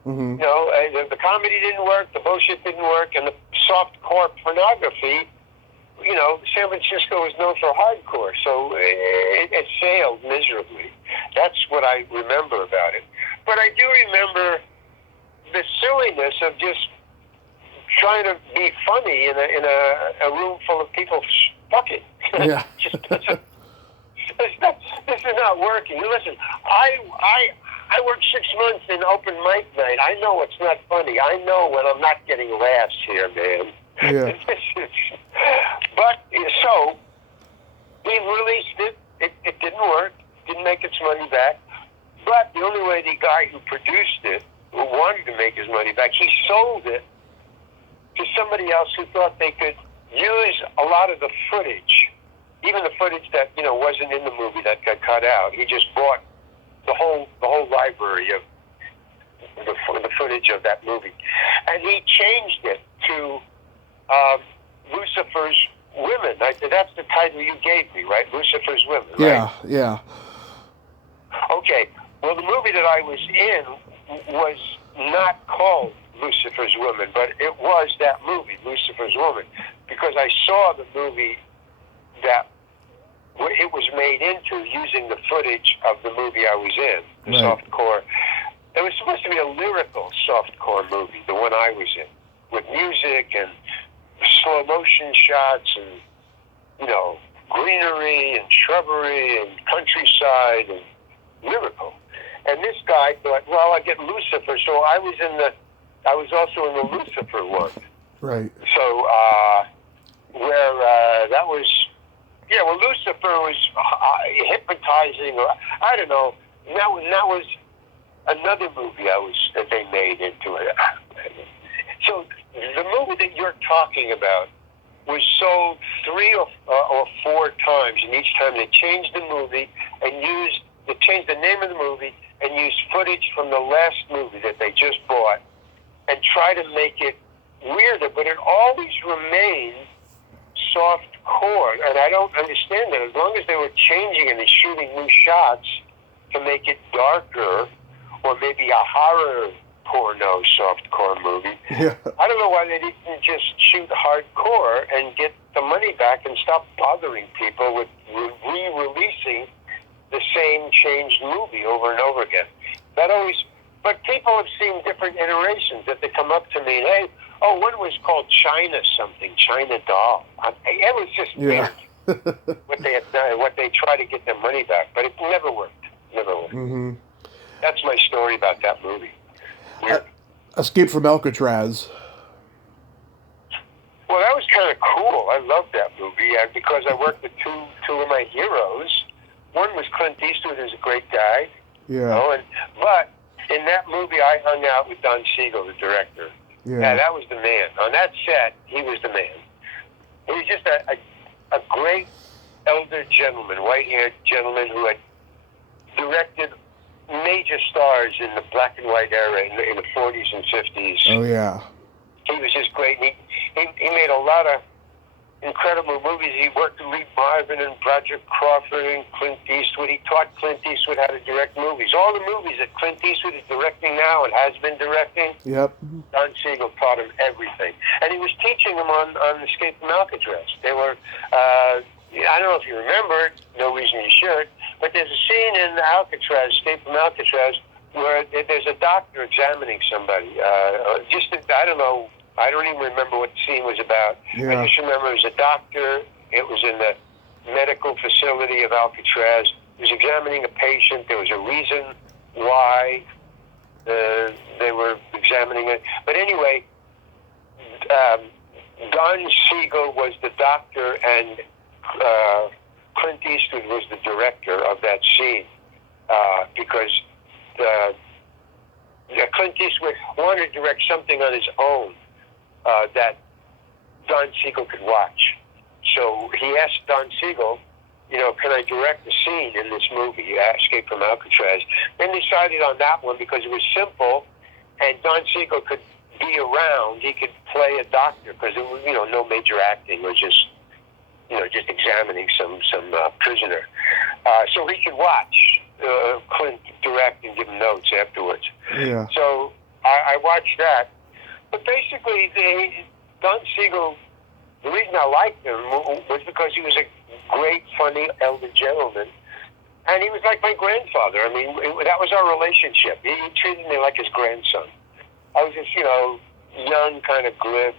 Mm-hmm. The comedy didn't work, the bullshit didn't work, and the soft core pornography, San Francisco was known for hardcore, so it failed miserably. That's what I remember about it. But I do remember the silliness of just trying to be funny in a room full of people fucking. Yeah. This is not working. Listen, I worked 6 months in open mic night. I know it's not funny. I know when I'm not getting laughs here, man. Yeah. But, so, we released it. It didn't work. Didn't make its money back. But the only way the guy who produced it, who wanted to make his money back, he sold it to somebody else who thought they could use a lot of the footage, even the footage that, wasn't in the movie that got cut out. He just bought the whole library of the footage of that movie. And he changed it to Lucifer's Women. That's the title you gave me, right? Lucifer's Women, right? Yeah. Okay. Well, the movie that I was in was not called Lucifer's Women, but it was that movie, Lucifer's Woman, because I saw the movie that it was made into using the footage of the movie I was in, the softcore. It was supposed to be a lyrical softcore movie, the one I was in, with music and slow motion shots and, greenery and shrubbery and countryside and lyrical. And this guy thought, well, I get Lucifer, so I was also in the Lucifer one. Right. So, that was, Lucifer was hypnotizing, or I don't know. That was another movie that they made into it. So the movie that you're talking about was sold 3 or 4 times, and each time they changed the movie and they changed the name of the movie and used footage from the last movie that they just bought and try to make it weirder, but it always remained soft core, and I don't understand that. As long as they were changing and shooting new shots to make it darker, or maybe a horror porno softcore movie. Yeah. I don't know why they didn't just shoot hardcore and get the money back and stop bothering people with re-releasing the same changed movie over and over again. But people have seen different iterations that they come up to me, hey, one was called China something, China Doll. It was just weird what they had done, what they tried to get their money back, but it never worked. Mm-hmm. That's my story about that movie. Escape from Alcatraz. Well, that was kind of cool. I loved that movie because I worked with two of my heroes. One was Clint Eastwood, who's a great guy. Yeah. But in that movie, I hung out with Don Siegel, the director. Yeah, that was the man. On that set, he was the man. He was just a great elder gentleman, white-haired gentleman who had directed major stars in the black and white era in the 40s and 50s. Oh, yeah. He was just great. He made a lot of incredible movies. He worked with Lee Marvin and Roger Crawford and Clint Eastwood. He taught Clint Eastwood how to direct movies. All the movies that Clint Eastwood is directing now and has been directing, Don Siegel taught him everything. And he was teaching them on Escape from Alcatraz. They were, I don't know if you remember, no reason you should, but there's a scene in Alcatraz, Escape from Alcatraz, where there's a doctor examining somebody. I don't know, I don't even remember what the scene was about. Yeah. I just remember it was a doctor. It was in the medical facility of Alcatraz. He was examining a patient. There was a reason why they were examining it. But anyway, Don Siegel was the doctor, and Clint Eastwood was the director of that scene because Clint Eastwood wanted to direct something on his own that Don Siegel could watch. So he asked Don Siegel can I direct a scene in this movie, Escape from Alcatraz? Then decided on that one because it was simple, and Don Siegel could be around. He could play a doctor because it was, no major acting. It was just, just examining some prisoner. So he could watch Clint direct and give him notes afterwards. Yeah. So I watched that. But basically, Don Siegel, the reason I liked him was because he was a great, funny, elder gentleman. And he was like my grandfather. I mean, that was our relationship. He treated me like his grandson. I was this, young, kind of glib,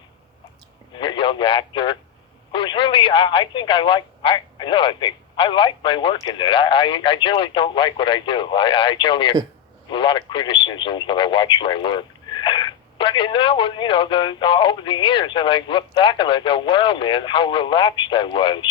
young actor who was really, I like my work in it. I generally don't like what I do. I generally have a lot of criticisms when I watch my work. But in that one, over the years, and I look back and I go, wow, man, how relaxed I was.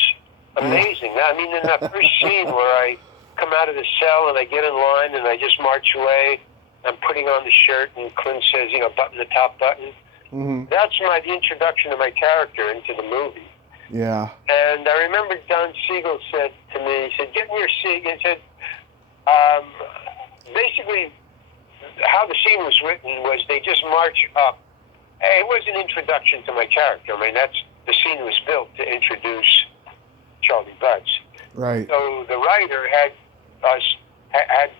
Amazing. I mean, in that first scene where I come out of the cell and I get in line and I just march away, I'm putting on the shirt and Clint says, button the top button. Mm-hmm. That's the introduction of my character into the movie. Yeah. And I remember Don Siegel said to me, he said, get in your seat. He said, basically, how the scene was written was they just march up. It was an introduction to my character. I mean, the scene was built to introduce Charlie Butts. Right. So the writer had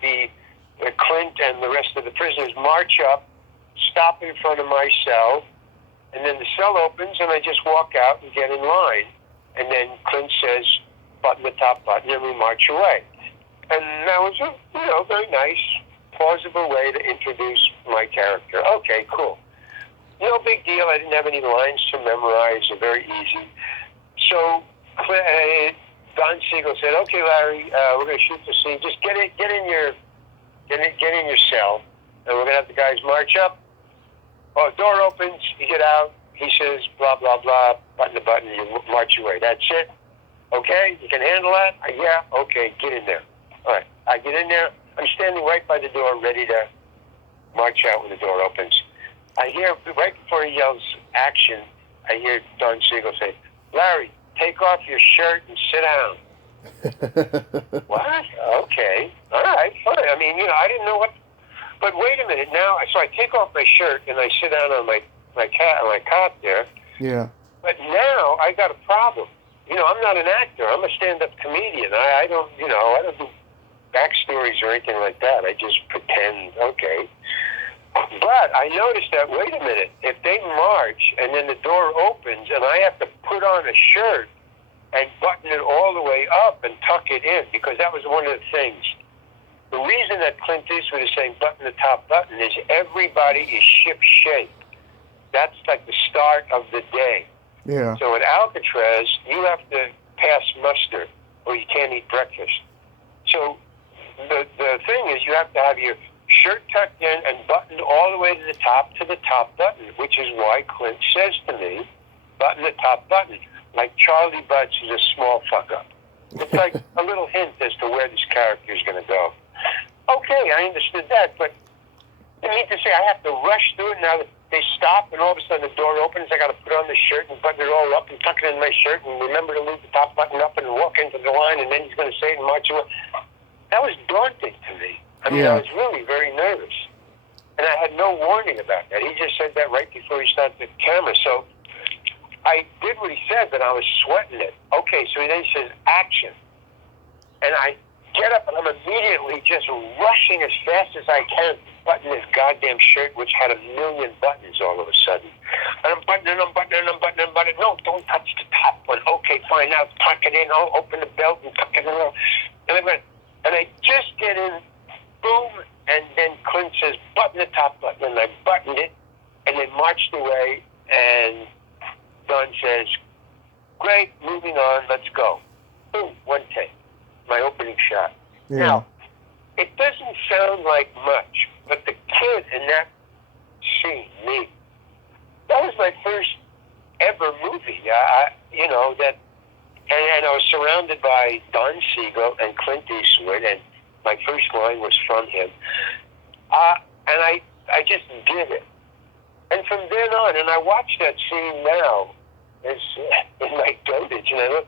the Clint and the rest of the prisoners march up, stop in front of my cell, and then the cell opens and I just walk out and get in line. And then Clint says, button the top button, and we march away. And that was a very nice, plausible way to introduce my character. Okay, cool. No big deal. I didn't have any lines to memorize. They're very easy. So Don Siegel said, "Okay, Larry, we're going to shoot the scene. Just get in your cell, and we're going to have the guys march up. Oh, door opens. You get out. He says, blah blah blah. Button the button. You march away. That's it. Okay, you can handle that. Yeah. Okay, get in there. All right. I get in there. I'm standing right by the door, ready to march out when the door opens. I hear, right before he yells action, I hear Don Siegel say, Larry, take off your shirt and sit down. What? Okay. All right, fine. I mean, I didn't know what, but wait a minute now. So I take off my shirt and I sit down on my cot there. Yeah. But now I got a problem. I'm not an actor. I'm a stand-up comedian. I don't do backstories or anything like that. I just pretend, okay. But I noticed that, wait a minute, if they march and then the door opens and I have to put on a shirt and button it all the way up and tuck it in, because that was one of the things. The reason that Clint Eastwood is saying button the top button is everybody is ship shape. That's like the start of the day. Yeah. So at Alcatraz, you have to pass muster or you can't eat breakfast. So the thing is, you have to have your shirt tucked in and buttoned all the way to the top button, which is why Clint says to me, button the top button. Like Charlie Butts is a small fuck-up. It's like a little hint as to where this character is going to go. Okay, I understood that, but I need to say I have to rush through it now. That they stop, and all of a sudden the door opens. I got to put on the shirt and button it all up and tuck it in my shirt and remember to leave the top button up and walk into the line, and then he's going to say it and march away. That was daunting to me. I mean, I was really very nervous. And I had no warning about that. He just said that right before he started the camera. So I did what he said, but I was sweating it. Okay, so he then says, action. And I get up, and I'm immediately just rushing as fast as I can to button this goddamn shirt, which had 1 million buttons all of a sudden. And I'm buttoning. No, don't touch the top one. Okay, fine. Now tuck it in. I'll open the belt and tuck it in. And I just get in, boom, and then Clint says, button the top button. And I buttoned it, and they marched away, and Don says, great, moving on, let's go. Boom, one take. My opening shot. Yeah. Now, it doesn't sound like much, but the kid in that scene, me, that was my first ever movie. And I was surrounded by Don Siegel and Clint Eastwood, and my first line was from him. And I just did it. And from then on, and I watch that scene now in my dotage, and I look,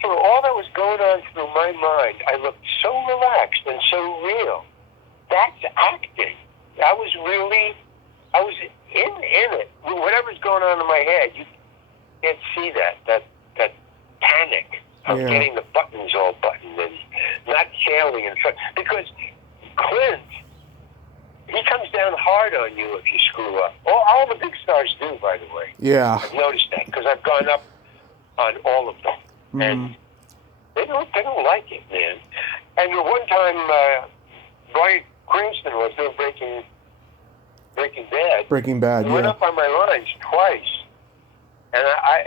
through all that was going on through my mind, I looked so relaxed and so real. That's acting. I was in it. Whatever's going on in my head, you can't see that panic of getting the buttons all buttoned and not failing in front. Because Clint, he comes down hard on you if you screw up. All the big stars do, by the way. Yeah. I've noticed that because I've gone up on all of them. Mm-hmm. And they don't like it, man. And the one time, Brian Cranston was doing Breaking Bad. Breaking Bad, He went up on my lines twice. And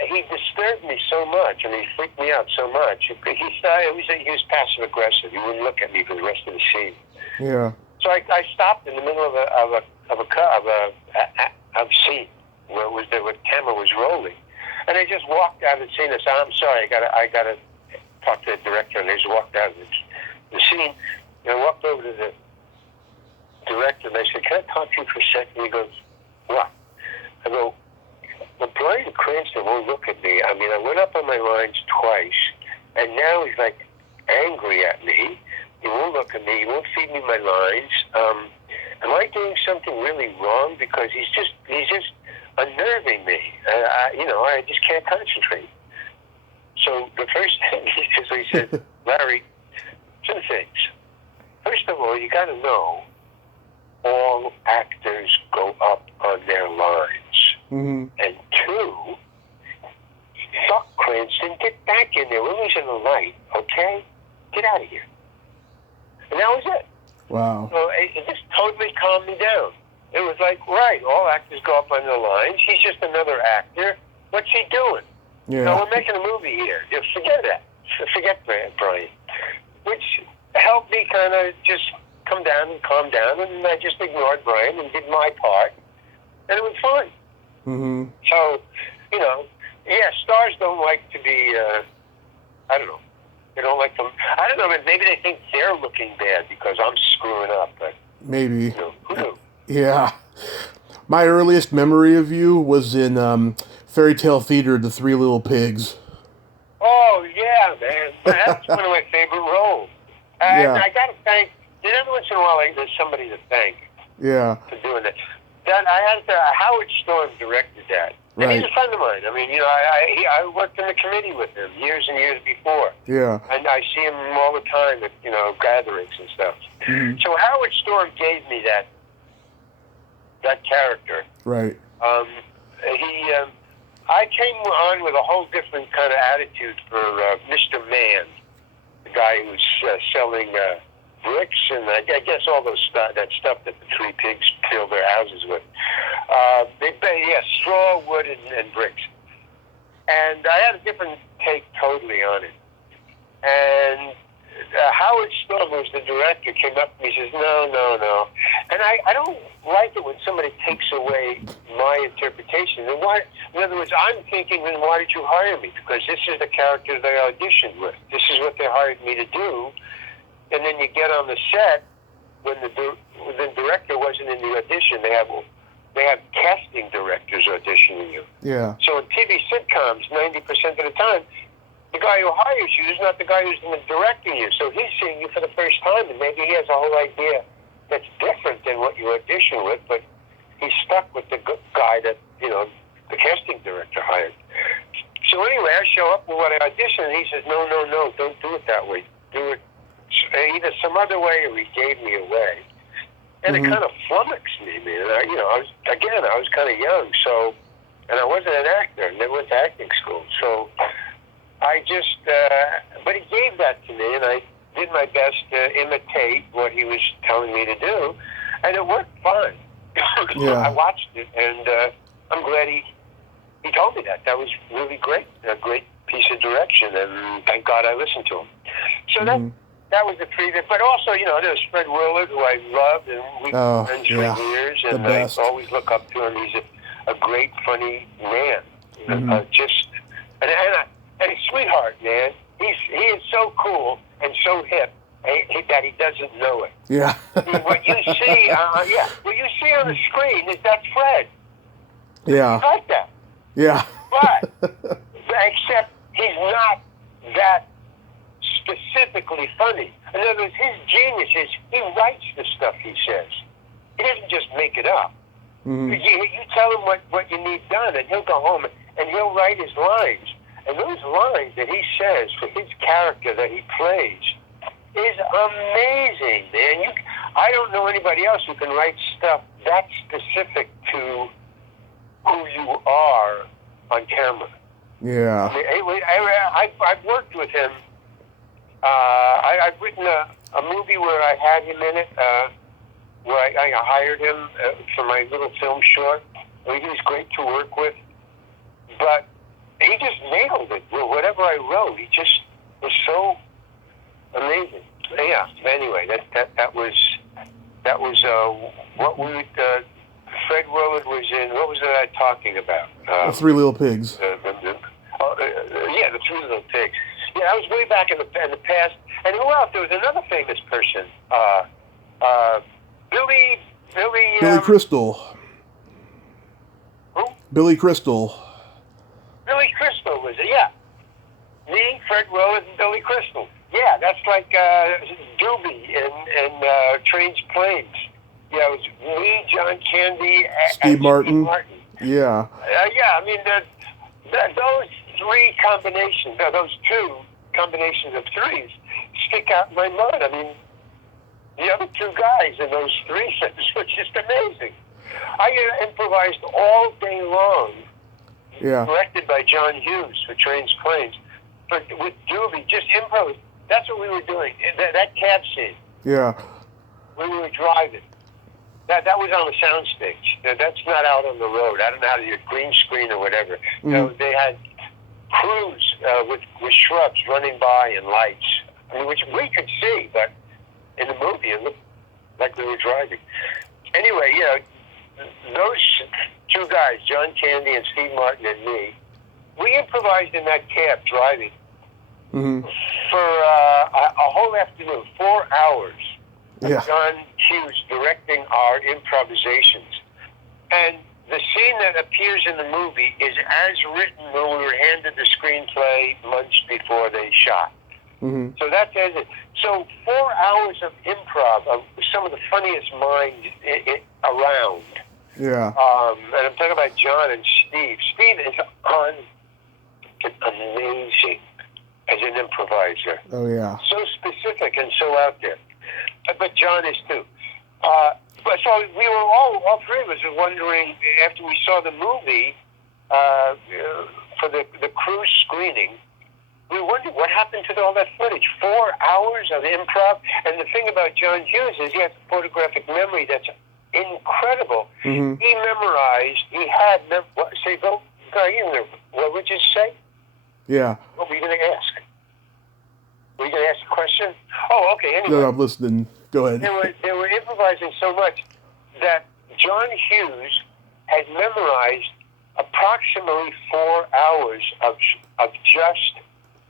he disturbed me so much, and he freaked me out so much. He was passive aggressive. He wouldn't look at me for the rest of the scene. Yeah. So I stopped in the middle of a scene where the camera was rolling, and I just walked out of the scene and said, "I'm sorry, I gotta talk to the director." And I just walked out of the scene, and I walked over to the director, and I said, "Can I talk to you for a second?" He goes, "What?" I go, "Well, Brian Cranston won't look at me. I mean, I went up on my lines twice, and now he's like angry at me. He won't look at me. He won't feed me my lines. Am I doing something really wrong? Because he's just unnerving me. I just can't concentrate." So the first thing he said, "Larry, two things. First of all, you got to know all actors go up on their lines. Mm-hmm. And two, fuck Cranston, get back in there. We're losing the light, okay? Get out of here." And that was it. Wow. So it just totally calmed me down. It was like, right, all actors go up on their lines. He's just another actor. What's he doing? Yeah. No, we're making a movie here. Just forget that. Forget Brian. Which helped me kind of just come down and calm down, and I just ignored Brian and did my part, and it was fine. Mm-hmm. So, stars don't like to be, I don't know. They don't like them. I don't know, maybe they think they're looking bad because I'm screwing up, but maybe. Who knew? Yeah. My earliest memory of you was in Fairy Tale Theater, The Three Little Pigs. Oh, yeah, man. That's one of my favorite roles. And I got to thank, every once in a while there's somebody to thank for doing that. Howard Storm directed that. And he's a friend of mine. I mean, I worked in the committee with him years and years before. Yeah. And I see him all the time at, gatherings and stuff. Mm-hmm. So Howard Storm gave me that character. Right. I came on with a whole different kind of attitude for Mr. Man, the guy who's selling bricks and I guess all that stuff that the three pigs fill their houses with. Straw, wood, and bricks. And I had a different take totally on it. And Howard Storm, who's the director, came up to me and says, no. And I don't like it when somebody takes away my interpretation. And in other words, I'm thinking, then why did you hire me? Because this is the character they auditioned with. This is what they hired me to do. And then you get on the set, when the director wasn't in the audition, they have casting directors auditioning you. Yeah. So in TV sitcoms, 90% of the time, the guy who hires you is not the guy who's directing you. So he's seeing you for the first time, and maybe he has a whole idea that's different than what you audition with, but he's stuck with the guy that, the casting director hired. So anyway, I show up with what I auditioned, and he says, no, don't do it that way. Do it either some other way, or he gave me away. And it kind of flummoxed me, man. I was kind of young, so, and I wasn't an actor, and never went to acting school, so I just, but he gave that to me, and I did my best to imitate what he was telling me to do, and it worked fine. Yeah. I watched it, and I'm glad he told me that. That was really great, a great piece of direction, and thank God I listened to him. So that was the three. But also, there's Fred Willard, who I loved, and we've been friends for years, and I always look up to him. He's a great, funny man. And a sweetheart, man. He is so cool and so hip that he doesn't know it. Yeah. What you see, what you see on the screen is that Fred. Yeah. He's like that. Yeah. But except he's not that specifically funny. In other words, his genius is he writes the stuff he says. He doesn't just make it up. Mm-hmm. You tell him what you need done, and he'll go home and he'll write his lines. And those lines that he says for his character that he plays is amazing, man. I don't know anybody else who can write stuff that specific to who you are on camera. Yeah. I've worked with him. I've written a movie where I had him in it, where I hired him for my little film short. I mean, he was great to work with, but he just nailed it. Whatever I wrote, he just was so amazing. Yeah. Anyway, that was what we would. Fred Willard was in. What was I talking about? The Three Little Pigs. Yeah, the Three Little Pigs. Yeah, I was way back in the past. And who else? There was another famous person. Billy Crystal. Who? Billy Crystal. Billy Crystal was it? Yeah. Me, Fred Willard, and Billy Crystal. Yeah, that's like Doobie and Trains Planes. Yeah, it was me, John Candy, and Steve Martin. Steve Martin. Yeah. Yeah, I mean, those three combinations, those two combinations of threes stick out in my mind. I mean, the other two guys in those three sets were just amazing. I improvised all day long. Yeah. Directed by John Hughes for Trains Planes. But with Doobie, just improv. That's what we were doing. That cab scene. Yeah. When we were driving. That was on the soundstage. That's not out on the road. I don't know how to do green screen or whatever. Mm. So they had crews with shrubs running by and lights. I mean, which we could see, but in the movie it looked like we were driving. Anyway, those two guys, John Candy and Steve Martin and me, we improvised in that cab driving for a whole afternoon, 4 hours. Yeah. John Hughes directing our improvisations. And the scene that appears in the movie is as written when we were handed the screenplay months before they shot. Mm-hmm. So that's as it. So 4 hours of improv of some of the funniest minds around. Yeah. And I'm talking about John and Steve. Steve is amazing as an improviser. Oh, yeah. So specific and so out there. But John is too. But so we were all three of us were wondering after we saw the movie for the cruise screening. We wondered what happened to all that footage. 4 hours of improv. And the thing about John Hughes is he has a photographic memory that's incredible. Mm-hmm. He memorized. He had. What would you say? Yeah. What were you going to ask? Were you going to ask a question? Oh, okay. Anyway. No, I'm listening. Go ahead. They were improvising so much that John Hughes had memorized approximately 4 hours of just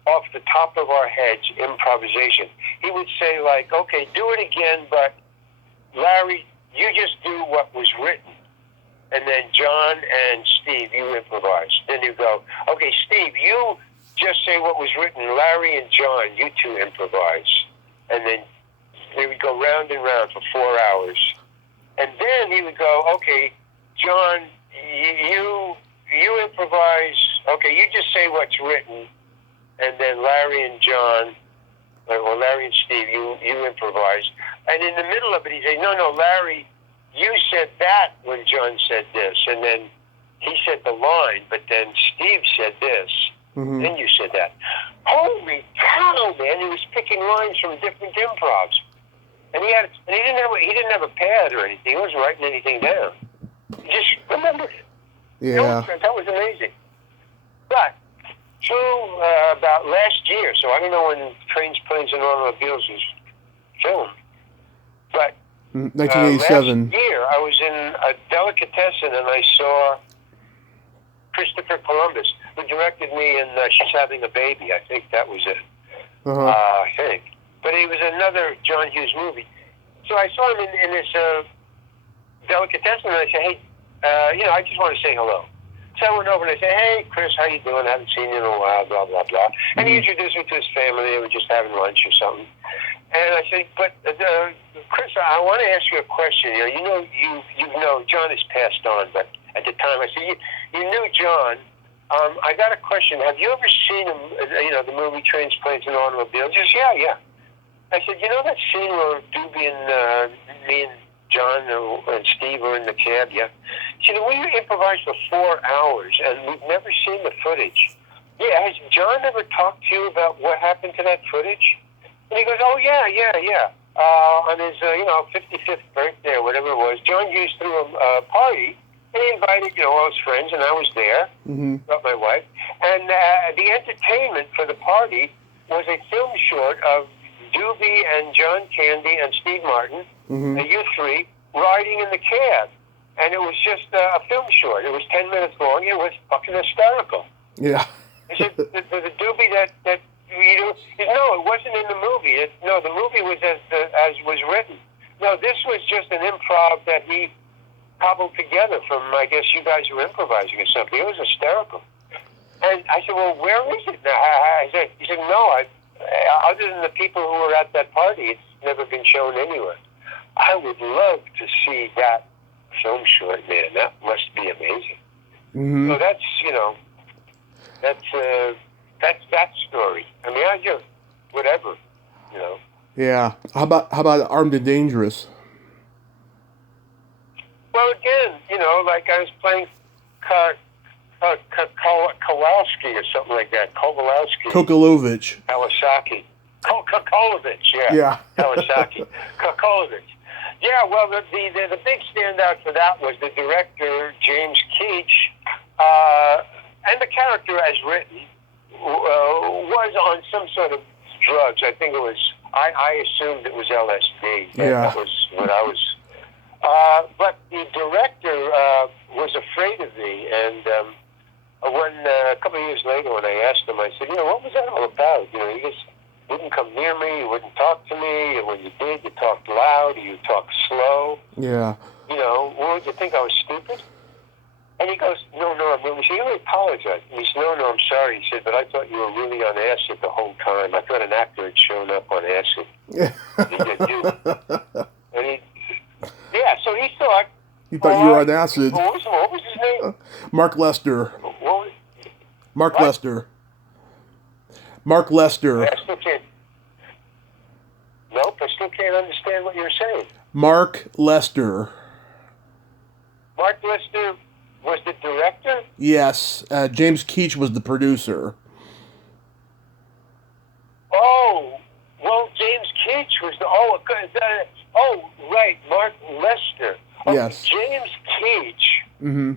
off the top of our heads improvisation. He would say, like, okay, do it again, but Larry, you just do what was written. And then John and Steve, you improvise. Then you go, okay, Steve, you just say what was written. Larry and John, you two improvise. And then they would go round and round for 4 hours. And then he would go, okay, John, you improvise. Okay, you just say what's written. And then Larry and John, or Larry and Steve, you improvise. And in the middle of it, he'd say, no, Larry, you said that when John said this. And then he said the line, but then Steve said this. Mm-hmm. Then you said that. Holy cow, man! He was picking lines from different improvs, and he didn't have a pad or anything. He wasn't writing anything down. He just remembered it. Yeah, that was amazing. But about last year, so I don't know when Trains, Planes, and Automobiles was filmed, but 1987. Last year I was in a delicatessen and I saw Christopher Columbus, who directed me in She's Having a Baby. I think that was it. I think. But it was another John Hughes movie. So I saw him in this delicatessen, and I said, hey, I just want to say hello. So I went over and I said, hey, Chris, how you doing? I haven't seen you in a while, blah, blah, blah. And he introduced me to his family. They were just having lunch or something. And I said, but Chris, I want to ask you a question. You know, John has passed on, but at the time I said, you knew John. I got a question. Have you ever seen him, the movie Trains, Planes, and Automobiles? He says, yeah. I said, you know that scene where Doobie and me and John and Steve were in the cab? Yeah. She said, we improvised for 4 hours, and we've never seen the footage. Yeah, has John ever talked to you about what happened to that footage? And he goes, oh, yeah. On his, 55th birthday or whatever it was, John used through a party, and he invited, all his friends, and I was there, not my wife. And the entertainment for the party was a film short of Doobie and John Candy and Steve Martin, you three, riding in the cab. And it was just a film short. It was 10 minutes long. It was fucking hysterical. Yeah. I said, the Doobie that no, it wasn't in the movie. The movie was as was written. No, this was just an improv that he cobbled together from, I guess you guys were improvising or something. It was hysterical. And I said, well, where is it now? He said, no, other than the people who were at that party, it's never been shown anywhere. I would love to see that film short, man. That must be amazing. So that's that story. I mean, I just whatever. Yeah. How about Armed and Dangerous? Well, again, like I was playing Kowalski or something like that. Kovalovich. Kawasaki. Kovac, yeah. Yeah. Kawasaki. Kovac. Yeah, well, the big standout for that was the director, James Keach, and the character as written was on some sort of drugs. I think it was, I assumed it was LSD. Yeah. That was what I was. But the director was afraid of me, and when a couple of years later, when I asked him, I said, what was that all about? You just wouldn't come near me, you wouldn't talk to me, and when you did, you talked loud, you talked slow. Yeah. What would you think, I was stupid? And he goes, no, I'm really. He really apologized. And he said, no, I'm sorry. He said, but I thought you were really on acid the whole time. I thought an actor had shown up on acid. He said, dude. And so he thought. He thought you were on acid. What was his name? Mark Lester. Mark what? Lester. Mark Lester. I still can't. Nope, I still can't understand what you're saying. Mark Lester. Mark Lester was the director? Yes. James Keach was the producer. Oh, well, James Keach was the... right, Mark Lester. Oh, Yes. James Keach. Mm-hmm.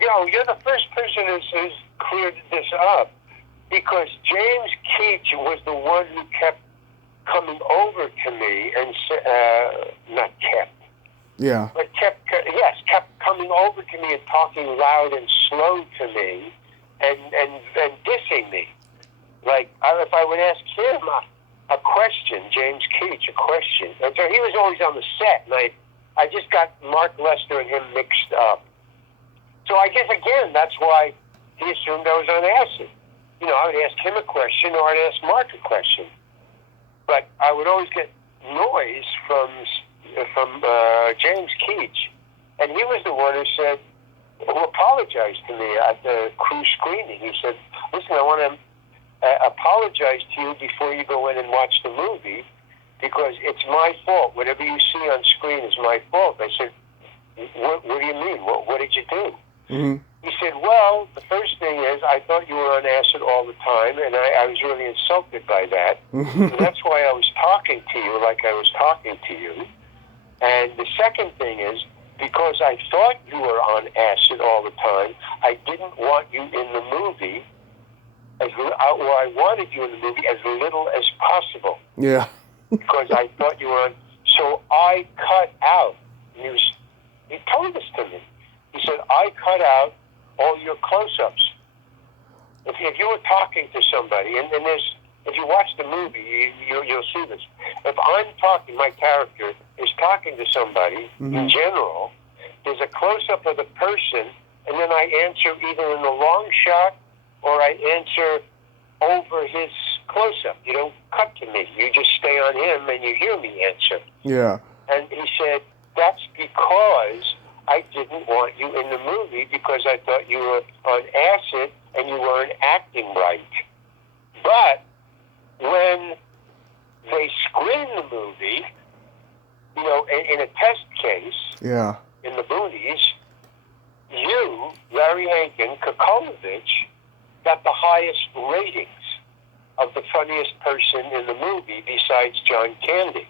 You're the first person who's cleared this up, because James Keach was the one who kept coming over to me and not kept. Yeah. But kept coming over to me and talking loud and slow to me and dissing me. Like, if I would ask him a question, James Keach, a question. And so he was always on the set, and I just got Mark Lester and him mixed up. So I guess, again, that's why he assumed I was on acid. I would ask him a question, or I'd ask Mark a question. But I would always get noise from James Keach. And he was the one who apologized to me at the crew screening. He said, listen, I want to apologize to you before you go in and watch the movie, because it's my fault. Whatever you see on screen is my fault. I said, what do you mean? What did you do? Mm-hmm. He said, well, the first thing is I thought you were on acid all the time, and I was really insulted by that. And that's why I was talking to you like I was talking to you. And the second thing is, because I thought you were on acid all the time, I didn't want you in the movie, or I wanted you in the movie as little as possible. Yeah. Because I thought you were on. So I cut out. He told this to me. He said, I cut out all your close-ups. If you were talking to somebody, and if you watch the movie, you'll see this. If I'm talking, my character is talking to somebody, in general, there's a close-up of the person, and then I answer either in the long shot or I answer over his close-up. You don't cut to me. You just stay on him and you hear me answer. Yeah. And he said, that's because I didn't want you in the movie because I thought you were on acid and you weren't acting right. But when they screen the movie, you know, in a test case, Yeah. in the boonies, you, Larry Hankin, Kovac, got the highest ratings of the funniest person in the movie besides John Candy,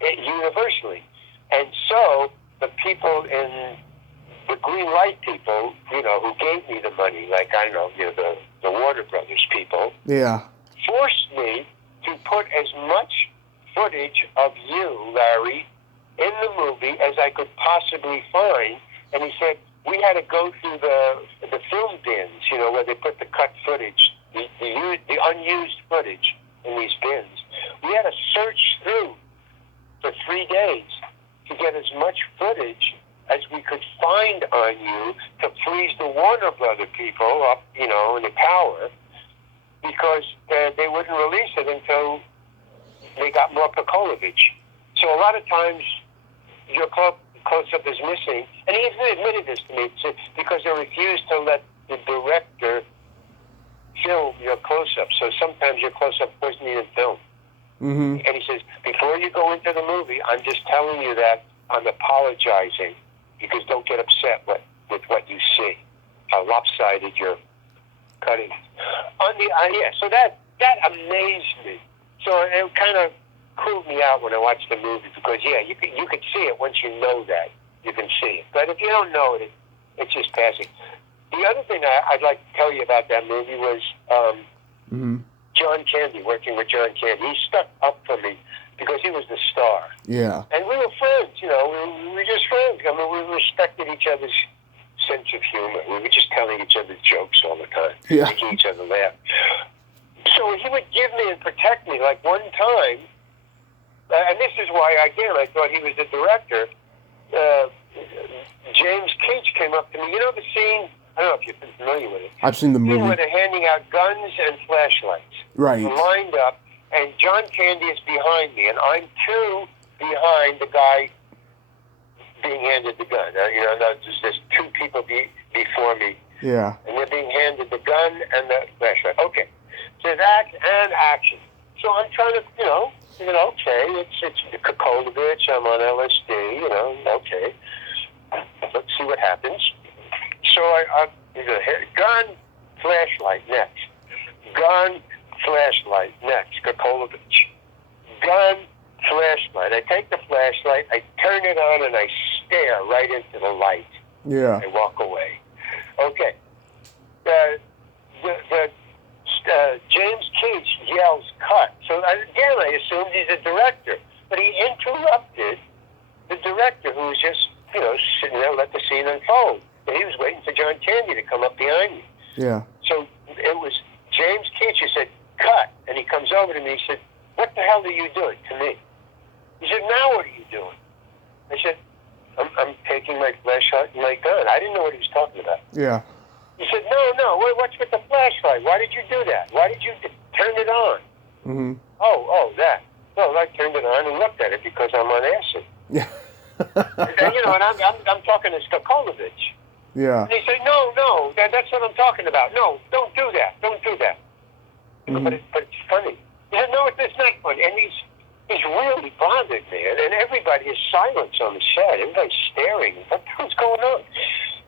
universally. And so the people in the green light people, you know, who gave me the money, like, I don't know, you know, the Warner Brothers people, Yeah. forced me to put as much footage of you, Larry, in the movie as I could possibly find. And he said, we had to go through the film bins, you know, where they put the cut footage, the unused footage in these bins. We had to search through for 3 days to get as much footage as we could find on you to please the Warner Brother people up, you know, in the tower, because they wouldn't release it until they got more Kovac. So a lot of times your close-up is missing, and he admitted this to me, because they refused to let the director film your close-up. So sometimes your close-up wasn't even filmed. Mm-hmm. And he says, before you go into the movie, I'm just telling you that I'm apologizing, because don't get upset with what you see, how lopsided your cutting is. So that amazed me. So it kind of cooled me out when I watched the movie, because you could see it once you know that. You can see it. But if you don't know it, it's just passing. The other thing I'd like to tell you about that movie was John Candy, working with John Candy. He stuck up for me because he was the star. Yeah. And we were friends, you know. We were just friends. I mean, we respected each other's sense of humor. We were just telling each other jokes all the time, making each other laugh. So he would give me and protect me. Like one time, and this is why, again, I thought he was the director, James Keach came up to me. You know the scene? I don't know if you're familiar with it. I've seen the movie. Where they're handing out guns and flashlights. Right. They're lined up, and John Candy is behind me, and I'm two behind the guy being handed the gun. You know, there's two people before me. Yeah. And they're being handed the gun and the flashlight. Okay. So that and action. So I'm trying to, okay, it's Kovac, I'm on LSD, okay. Let's see what happens. So I gun, flashlight, next. Gun, flashlight, next. Kovac. Gun, flashlight. I take the flashlight, I turn it on, and I stare right into the light. Yeah. I walk away. Okay. James Keach yells, cut. So again, I assumed he's a director. But he interrupted the director, who was just, sitting there, let the scene unfold. And he was waiting for John Candy to come up behind me. Yeah. So it was James Keach who said, cut. And he comes over to me, he said, what the hell are you doing to me? He said, now what are you doing? I said, I'm taking my flashlight and my gun. I didn't know what he was talking about. Yeah. He said, no, what's with the flashlight? Why did you do that? Why did you turn it on? Mm-hmm. Oh, that. Well, I turned it on and looked at it because I'm on acid. Yeah. and I'm talking to Kovac. Yeah. And he said, no, that's what I'm talking about. No, don't do that. Mm-hmm. But it's funny. He said, no, it's not funny. And he's really bothered, man. And everybody is silence on the set. Everybody's staring. What the hell's going on?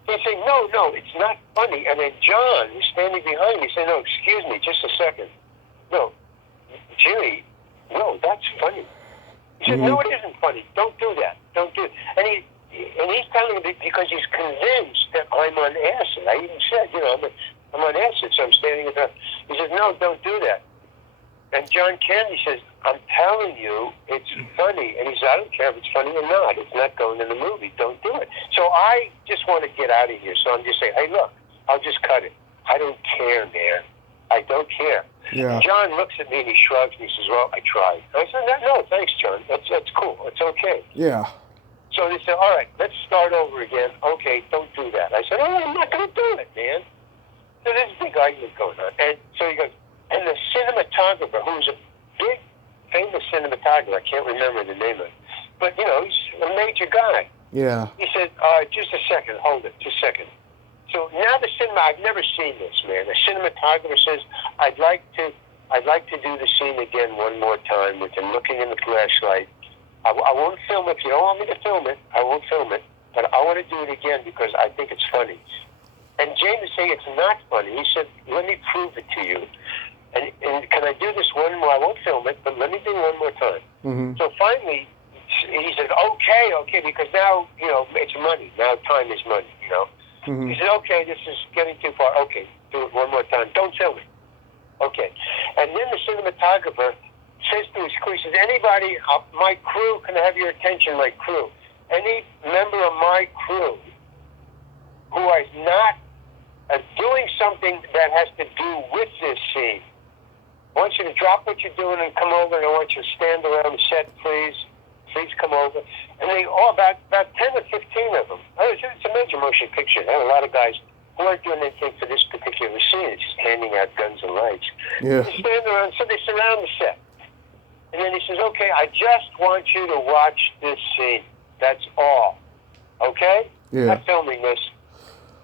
He's saying, no, it's not funny. And then John, who's standing behind me, said, no, excuse me, just a second. No, Jimmy, no, that's funny. He said, no, it isn't funny. Don't do that. Don't do it. And he's telling me because he's convinced that I'm on acid. I even said, I'm on acid, so I'm standing there. He says, no, don't do that. And John Candy says, I'm telling you, it's funny. And he says, I don't care if it's funny or not. It's not going in the movie. Don't do it. So I just want to get out of here. So I'm just saying, hey, look, I'll just cut it. I don't care, man. I don't care. Yeah. John looks at me and he shrugs and he says, well, I tried. And I said, no, thanks, John. That's cool. It's okay. Yeah. So they said, all right, let's start over again. Okay, don't do that. I said, I'm not going to do it, man. So there's a big argument going on. And so he goes, and the cinematographer, who's a big, famous cinematographer, I can't remember the name of it, but, he's a major guy. Yeah. He said, just a second, hold it, just a second. So now I've never seen this, man. The cinematographer says, I'd like to do the scene again one more time with him looking in the flashlight. I won't film it. If you don't want me to film it, I won't film it. But I want to do it again because I think it's funny. And James is saying it's not funny. He said, let me prove it to you. And can I do this one more? I won't film it, but let me do it one more time. Mm-hmm. So finally, he said, okay, because now, it's money. Now time is money, Mm-hmm. He said, okay, this is getting too far. Okay, do it one more time. Don't film it. Okay. And then the cinematographer says to his crew, he says, anybody, my crew, can I have your attention, my crew? Any member of my crew who is not doing something that has to do with this scene, I want you to drop what you're doing and come over, and I want you to stand around the set, please. Please come over. And they all, about 10 or 15 of them. It's a major motion picture. There were a lot of guys who weren't doing anything for this particular scene. It's just handing out guns and lights. Yeah. They stand around, so they surround the set. And then he says, okay, I just want you to watch this scene. That's all. Okay? Yeah. I'm filming this.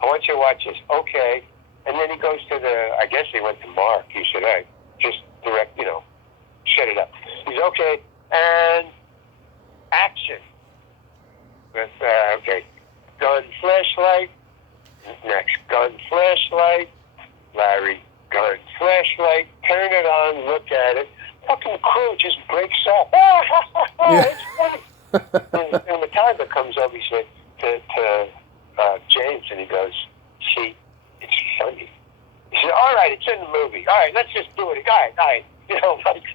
I want you to watch this. Okay. And then he goes to I guess he went to Mark. He said, hey, just direct, set it up. He's okay. And action. With, okay. Gun, flashlight. Next. Gun, flashlight. Larry, gun, flashlight. Turn it on, look at it. Fucking crew just breaks up. It's funny. And the tiger comes up, he said, to James, and he goes, see, it's funny. He said, all right, it's in the movie. All right, let's just do it. All right.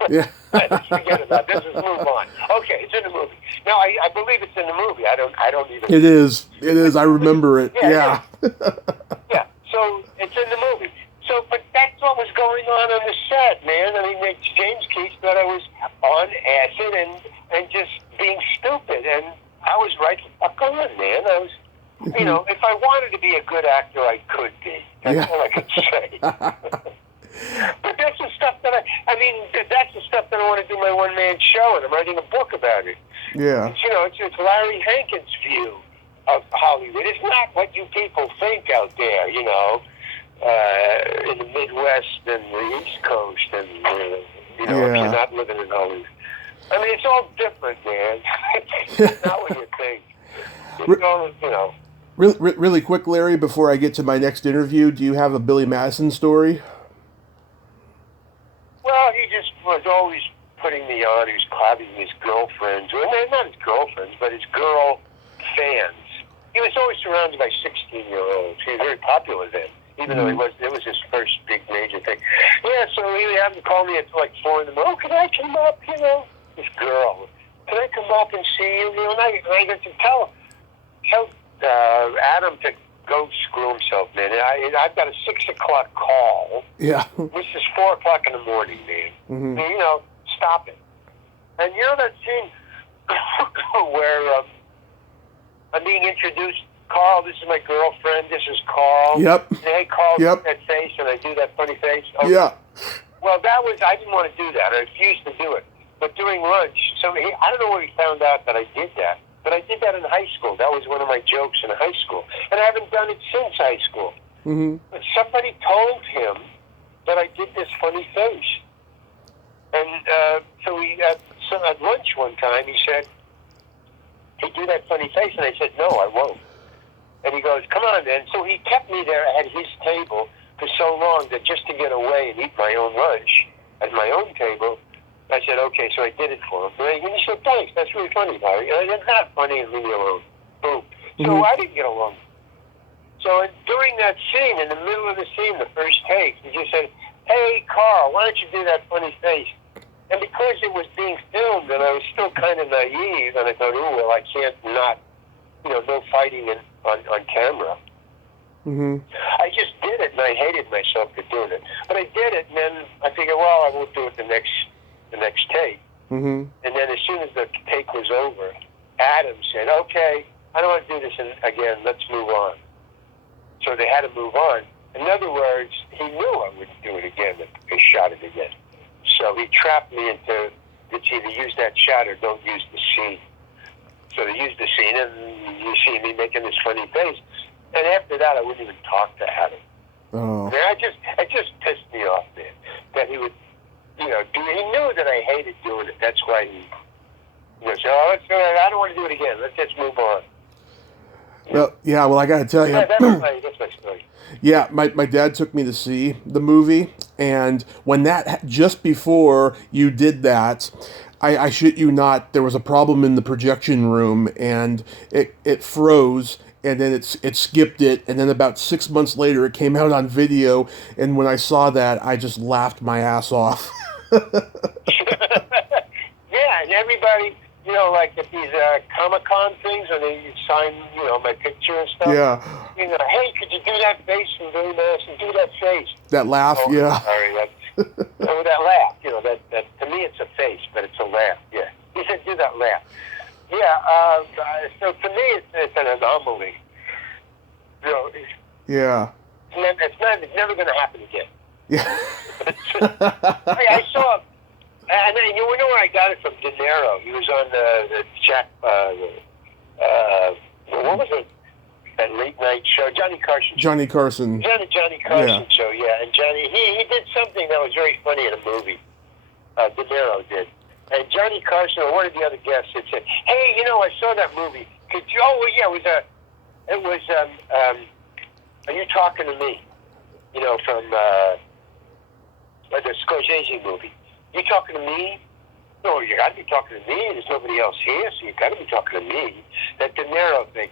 Yeah. Let's forget about this. Let's move on. Okay, it's in the movie. Now, I believe it's in the movie. I don't even... It is. I remember it. Yeah. Yeah, so it's in the movie. So, but that's what was going on the set, man. I mean, James Keith thought I was on acid and just being stupid, and I was right the fuck on, man. I was, if I wanted to be a good actor, I could be. That's all I could say. But that's the stuff that that's the stuff that I want to do my one-man show, and I'm writing a book about it. Yeah. It's Larry Hankin's view of Hollywood. It's not what you people think out there, in the Midwest and the East Coast, and if you're not living in Hollywood. I mean, it's all different, man. It's not what you think. It's all, Really quick, Larry, before I get to my next interview, do you have a Billy Madison story? Well, he just was always putting me on. He was clobbing his girlfriends, or not his girlfriends, but his girl fans. He was always surrounded by 16-year-olds. He was very popular then, even though it was his first big major thing. Yeah, so he would have to call me at like 4 in the morning. Oh, can I come up? This girl. Can I come up and see you? And I got to tell Adam to go screw himself, man. I've got a 6 o'clock call. Yeah. This is 4 o'clock in the morning, man. Mm-hmm. And, stop it. And that scene where I'm being introduced. Carl, this is my girlfriend. This is Carl. Yep. Hey, Carl, Yep. that face, and I do that funny face. Okay. Yeah. Well, I didn't want to do that. I refused to do it. But during lunch, I don't know where he found out that I did that, but I did that in high school. That was one of my jokes in high school. And I haven't done it since high school. Mm-hmm. But somebody told him that I did this funny face. And so at lunch one time, he said, hey, do that funny face. And I said, no, I won't. And he goes, come on, then. So he kept me there at his table for so long that just to get away and eat my own lunch at my own table, I said, okay, so I did it for him. And he said, thanks, that's really funny, Larry. And I said, not funny, and leave me alone. Boom. So Mm-hmm. I didn't get along. So during that scene, in the middle of the scene, the first take, he just said, hey, Carl, why don't you do that funny face? And because it was being filmed, and I was still kind of naive, and I thought, oh, well, I can't not, no fighting on camera. Mm-hmm. I just did it, and I hated myself for doing it. But I did it, and then I figured, well, I won't do it the next take. Mm-hmm. And then as soon as the take was over, Adam said, okay, he trapped me into, it's either use that shot or don't use the scene. So they used the scene, and you see me making this funny face. And after that, I wouldn't even talk to Adam. Oh. I mean, it just pissed me off, man. That he would, he knew that I hated doing it. That's why he said, I don't want to do it again. Let's just move on. Well, yeah, well, I got to tell you. Yeah, that's my story. Yeah, my dad took me to see the movie, and when just before you did that, I shit you not, there was a problem in the projection room, and it froze, and then it skipped it, and then about 6 months later it came out on video, and when I saw that, I just laughed my ass off. Yeah, and everybody, like at these Comic-Con things, when they sign, my picture and stuff. Yeah. Hey, could you do that face from Very Nice and do that face? That laugh, yeah. Sorry, that laugh, that to me it's a face, but it's a laugh, yeah. He said, do that laugh. Yeah, so to me it's an anomaly. Yeah. It's never going to happen again. Yeah. I saw, and you know where I got it from? De Niro. He was on the Jack, what was it? That late night show, Johnny Carson. Johnny Carson. Johnny Carson show, yeah. And Johnny, he did something that was very funny in a movie. De Niro did. And Johnny Carson, or one of the other guests, had said, "Hey, I saw that movie. Could you?" Oh, well, yeah, it was. Are you talking to me? From the Scorsese movie. You talking to me? No, you got to be talking to me. There's nobody else here, so you got to be talking to me. That De Niro thing.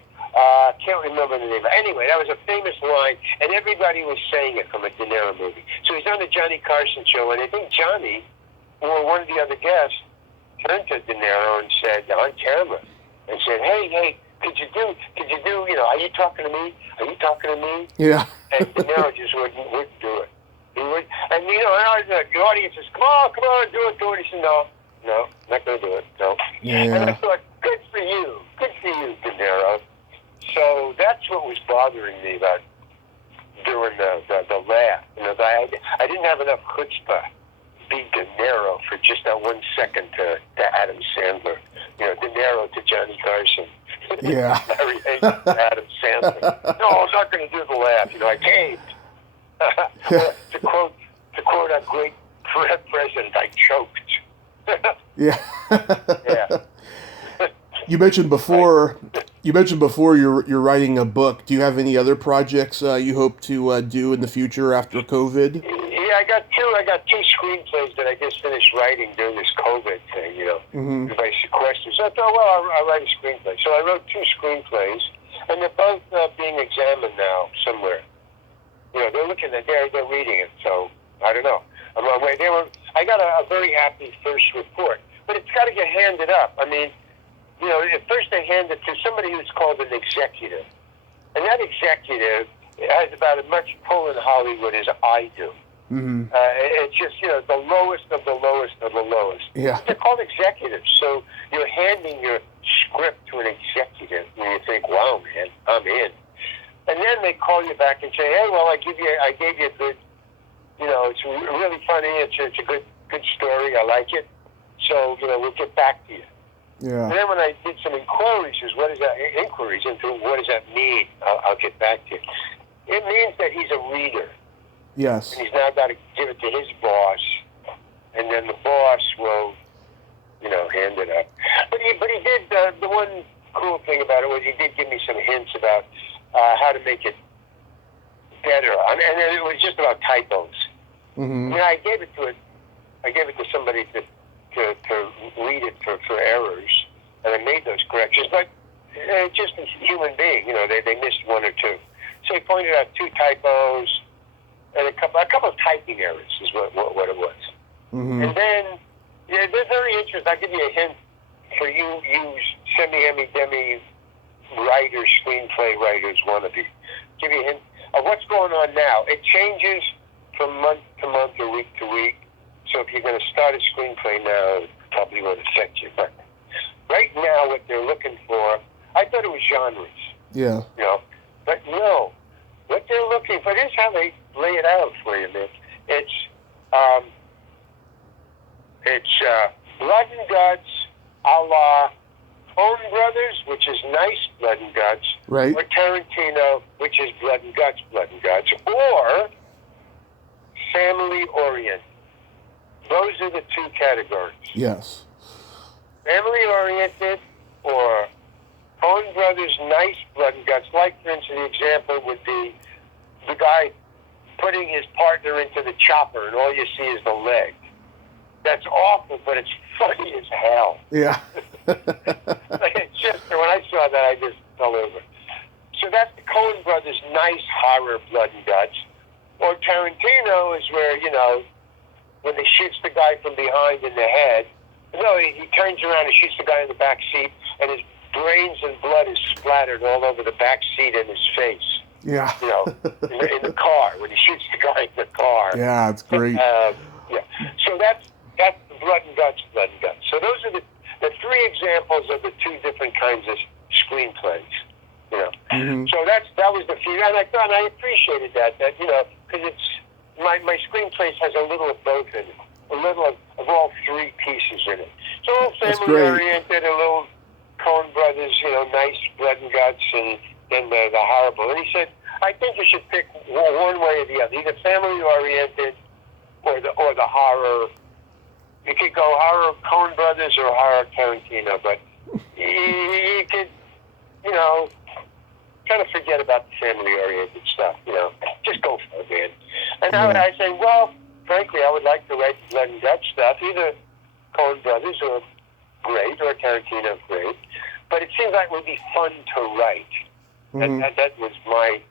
Can't remember the name. Anyway, that was a famous line, and everybody was saying it from a De Niro movie. So he's on the Johnny Carson show, and I think Johnny, or one of the other guests, turned to De Niro and said, on camera, and said, hey, could you do, are you talking to me? Are you talking to me? Yeah. And De Niro just wouldn't do it. He would, and the audience says, come on, do it. He said, no, not going to do it, no. Yeah. And I thought, good for you, De Niro. So that's what was bothering me about doing the laugh. I didn't have enough chutzpah to be De Niro for just that 1 second to Adam Sandler. De Niro to Johnny Carson. Yeah. Larry Hankin to Adam Sandler. No, I'm not going to do the laugh. I caved. to quote a great president, I choked. Yeah. Yeah. You mentioned before you're writing a book. Do you have any other projects you hope to do in the future after COVID? Yeah, I got two screenplays that I just finished writing during this COVID thing, Mm-hmm. by sequester. So I thought, well, I'll write a screenplay. So I wrote two screenplays, and they're both being examined now somewhere. They're looking at they're reading it. So I don't know. I'm on my way. I got a very happy first report, but it's got to get handed up. I mean. At first they hand it to somebody who's called an executive. And that executive has about as much pull in Hollywood as I do. Mm-hmm. It's just, the lowest of the lowest of the lowest. Yeah. They're called executives. So you're handing your script to an executive and you think, wow, man, I'm in. And then they call you back and say, hey, well, I gave you a good, it's really funny. It's a good story. I like it. So, we'll get back to you. Yeah. And then when I did some inquiries into what does that mean, I'll get back to you. It means that he's a reader. Yes. And he's now got to give it to his boss, and then the boss will, hand it up. But he did, the one cool thing about it was he did give me some hints about how to make it better. And it was just about typos. Mm-hmm. I gave it to somebody to read it for errors, and I made those corrections. But just a human being, they missed one or two. So he pointed out two typos and a couple of typing errors is what it was. Mm-hmm. And then they're very interesting. I'll give you a hint for you semi-demi writers, screenplay writers wannabe. Give you a hint of what's going on now. It changes from month to month or week to week. So if you're going to start a screenplay now, it probably won't affect you. But right now, what they're looking for, I thought it was genres. Yeah. But no. What they're looking for, this is how they lay it out for you, man. It's It's Blood and Guts a la Coen Brothers, which is nice Blood and Guts, Right. or Tarantino, which is Blood and Guts, or family-oriented. Those are the two categories. Yes. Family-oriented or Coen Brothers, nice Blood and Guts. Like, for instance, the example would be the guy putting his partner into the chopper and all you see is the leg. That's awful, but it's funny as hell. Yeah. It's just, when I saw that, I just fell over. So that's the Coen Brothers' nice horror Blood and Guts. Or Tarantino is where, you know, when he shoots the guy from behind in the head, no, he turns around and shoots the guy in the back seat, and his brains and blood is splattered all over the back seat and his face. Yeah. You know, in the car, when he shoots the guy in the car. Yeah, it's great. Yeah. So that's the Blood and Guts. So those are the three examples of the two different kinds of screenplays. You know. Mm-hmm. So that was the few, and I appreciated that you know, because it's my screenplays has a little of both in it, a little of all three pieces in it. So a little family oriented, a little Coen Brothers, you know, nice Blood and Guts, and then the horrible. And he said, I think you should pick one way or the other, either family oriented or the horror. You could go horror Coen Brothers or horror Tarantino, but you could, you know, kind of forget about the family-oriented stuff, you know. Just go for it, man. And I say, well, frankly, I would like to write Blood and Guts stuff. Either Coen Brothers are great or Tarantino great, but it seems like it would be fun to write. Mm-hmm. That was my.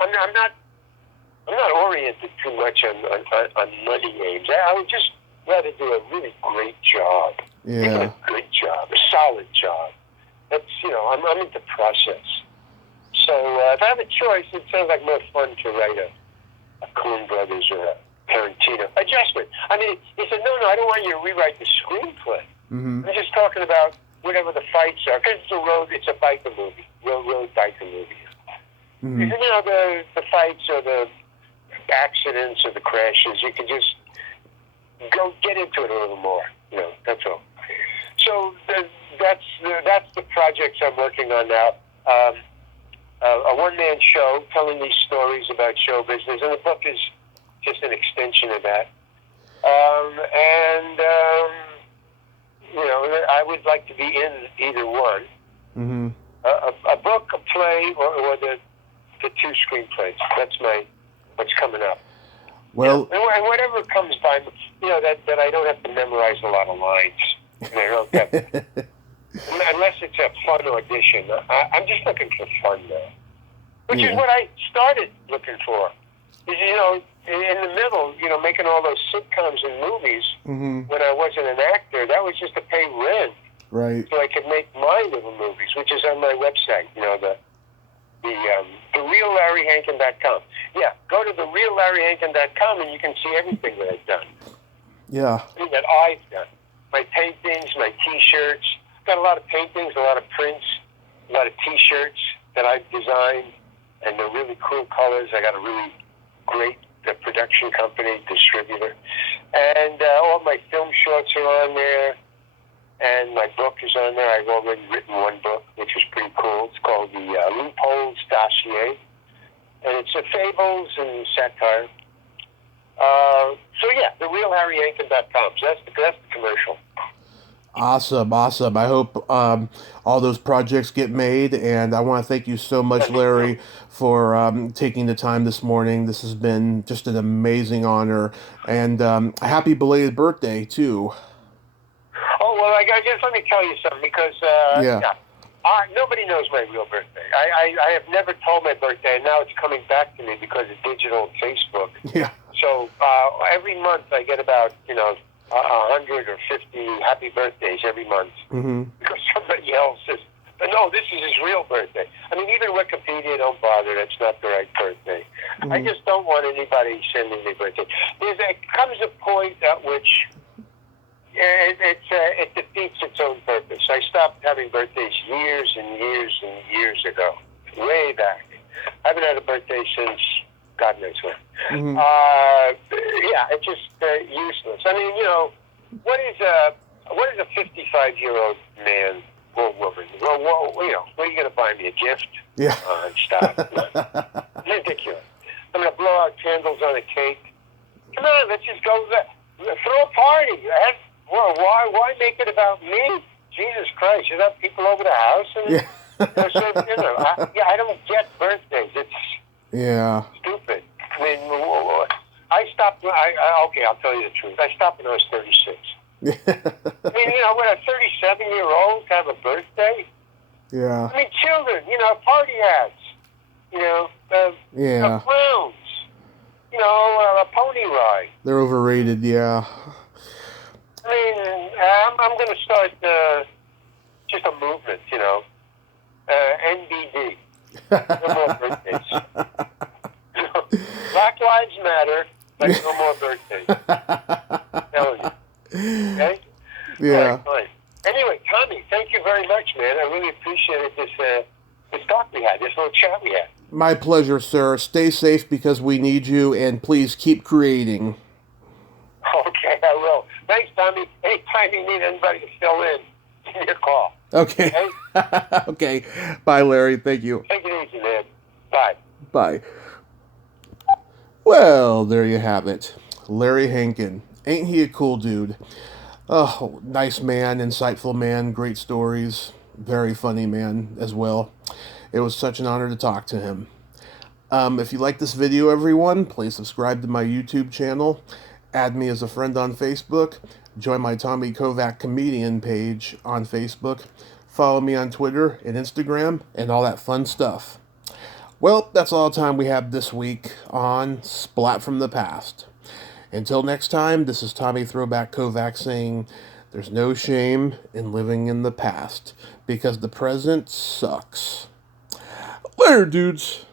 I'm not oriented too much on money aims. I would just rather do a really great job. Yeah. Even a good job, a solid job. That's, you know, I'm into process. So if I have a choice, it sounds like more fun to write a Coen Brothers or a Tarantino. Adjustment. I mean, he said, no, I don't want you to rewrite the screenplay. Mm-hmm. I'm just talking about whatever the fights are, because it's a biker movie, road biker movie. Mm-hmm. You know, the fights or the accidents or the crashes, you can just go get into it a little more. You know, that's all. So that's the projects I'm working on now. A one-man show telling these stories about show business, and the book is just an extension of that. You know, I would like to be in either one. Mm-hmm. A book, a play, or the two screenplays. That's what's coming up. Well, and whatever comes by, you know, that I don't have to memorize a lot of lines. You know, unless it's a fun audition. I'm just looking for fun now, which is what I started looking for. Is, you know, in the middle, you know, making all those sitcoms and movies when I wasn't an actor, that was just to pay rent. Right. So I could make my little movies, which is on my website. You know, the reallarryhankin.com. Yeah, go to thereallarryhankin.com and you can see everything that I've done. Yeah. That I've done. My paintings, my T-shirts. Got a lot of paintings, a lot of prints, a lot of T-shirts that I've designed, and they're really cool colors. I got a really great production company, distributor. And all my film shorts are on there, and my book is on there. I've already written one book, which is pretty cool. It's called The Loopholes Dossier, and it's a fables and satire. So yeah, therealharryhankin.com. So that's the commercial. Awesome. I hope all those projects get made, and I want to thank you so much, Larry, for taking the time this morning. This has been just an amazing honor, and a happy belated birthday, too. Oh, well, I guess let me tell you something, because nobody knows my real birthday. I have never told my birthday, and now it's coming back to me because of digital Facebook. Yeah. So every month I get about, 100 or 50 happy birthdays every month. Mm-hmm. Because somebody else says, no, this is his real birthday. I mean, even Wikipedia, don't bother. That's not the right birthday. Mm-hmm. I just don't want anybody sending me birthday. There comes a point at which it defeats its own purpose. I stopped having birthdays years and years and years ago, way back. I haven't had a birthday since God knows when. Mm-hmm. It's just useless. I mean, what is a 55-year-old man or woman? Well, what are you going to buy me, a gift? Yeah. Stop. Ridiculous. I'm going to blow out candles on a cake. Come on, let's just go throw a party. Why make it about me? Jesus Christ, you have people over the house and Yeah. I don't get birthdays. It's stupid. I mean, I stopped. Okay, I'll tell you the truth. I stopped when I was 36. I mean, when a 37-year-old have a birthday. Yeah. I mean, children, party hats, clowns, a pony ride. They're overrated, yeah. I mean, I'm going to start just a movement, NBD. No more birthdays. Black Lives Matter, but no more birthdays. Telling you. Okay? Yeah. Fine. Anyway, Tommy, thank you very much, man. I really appreciated this talk we had, this little chat we had. My pleasure, sir. Stay safe because we need you, and please keep creating. Okay, I will. Thanks, Tommy. Anytime you need anybody to fill in, give me a call. Okay. Okay. Bye, Larry. Thank you. Take it easy, man. Bye. Bye. Well, there you have it. Larry Hankin. Ain't he a cool dude? Oh, nice man, insightful man, great stories, very funny man as well. It was such an honor to talk to him. If you like this video, everyone, please subscribe to my YouTube channel, add me as a friend on Facebook, join my Tommy Kovac comedian page on Facebook, follow me on Twitter and Instagram, and all that fun stuff. Well, that's all the time we have this week on Splat from the Past. Until next time, this is Tommy Throwback Kovac saying, there's no shame in living in the past, because the present sucks. Later, dudes!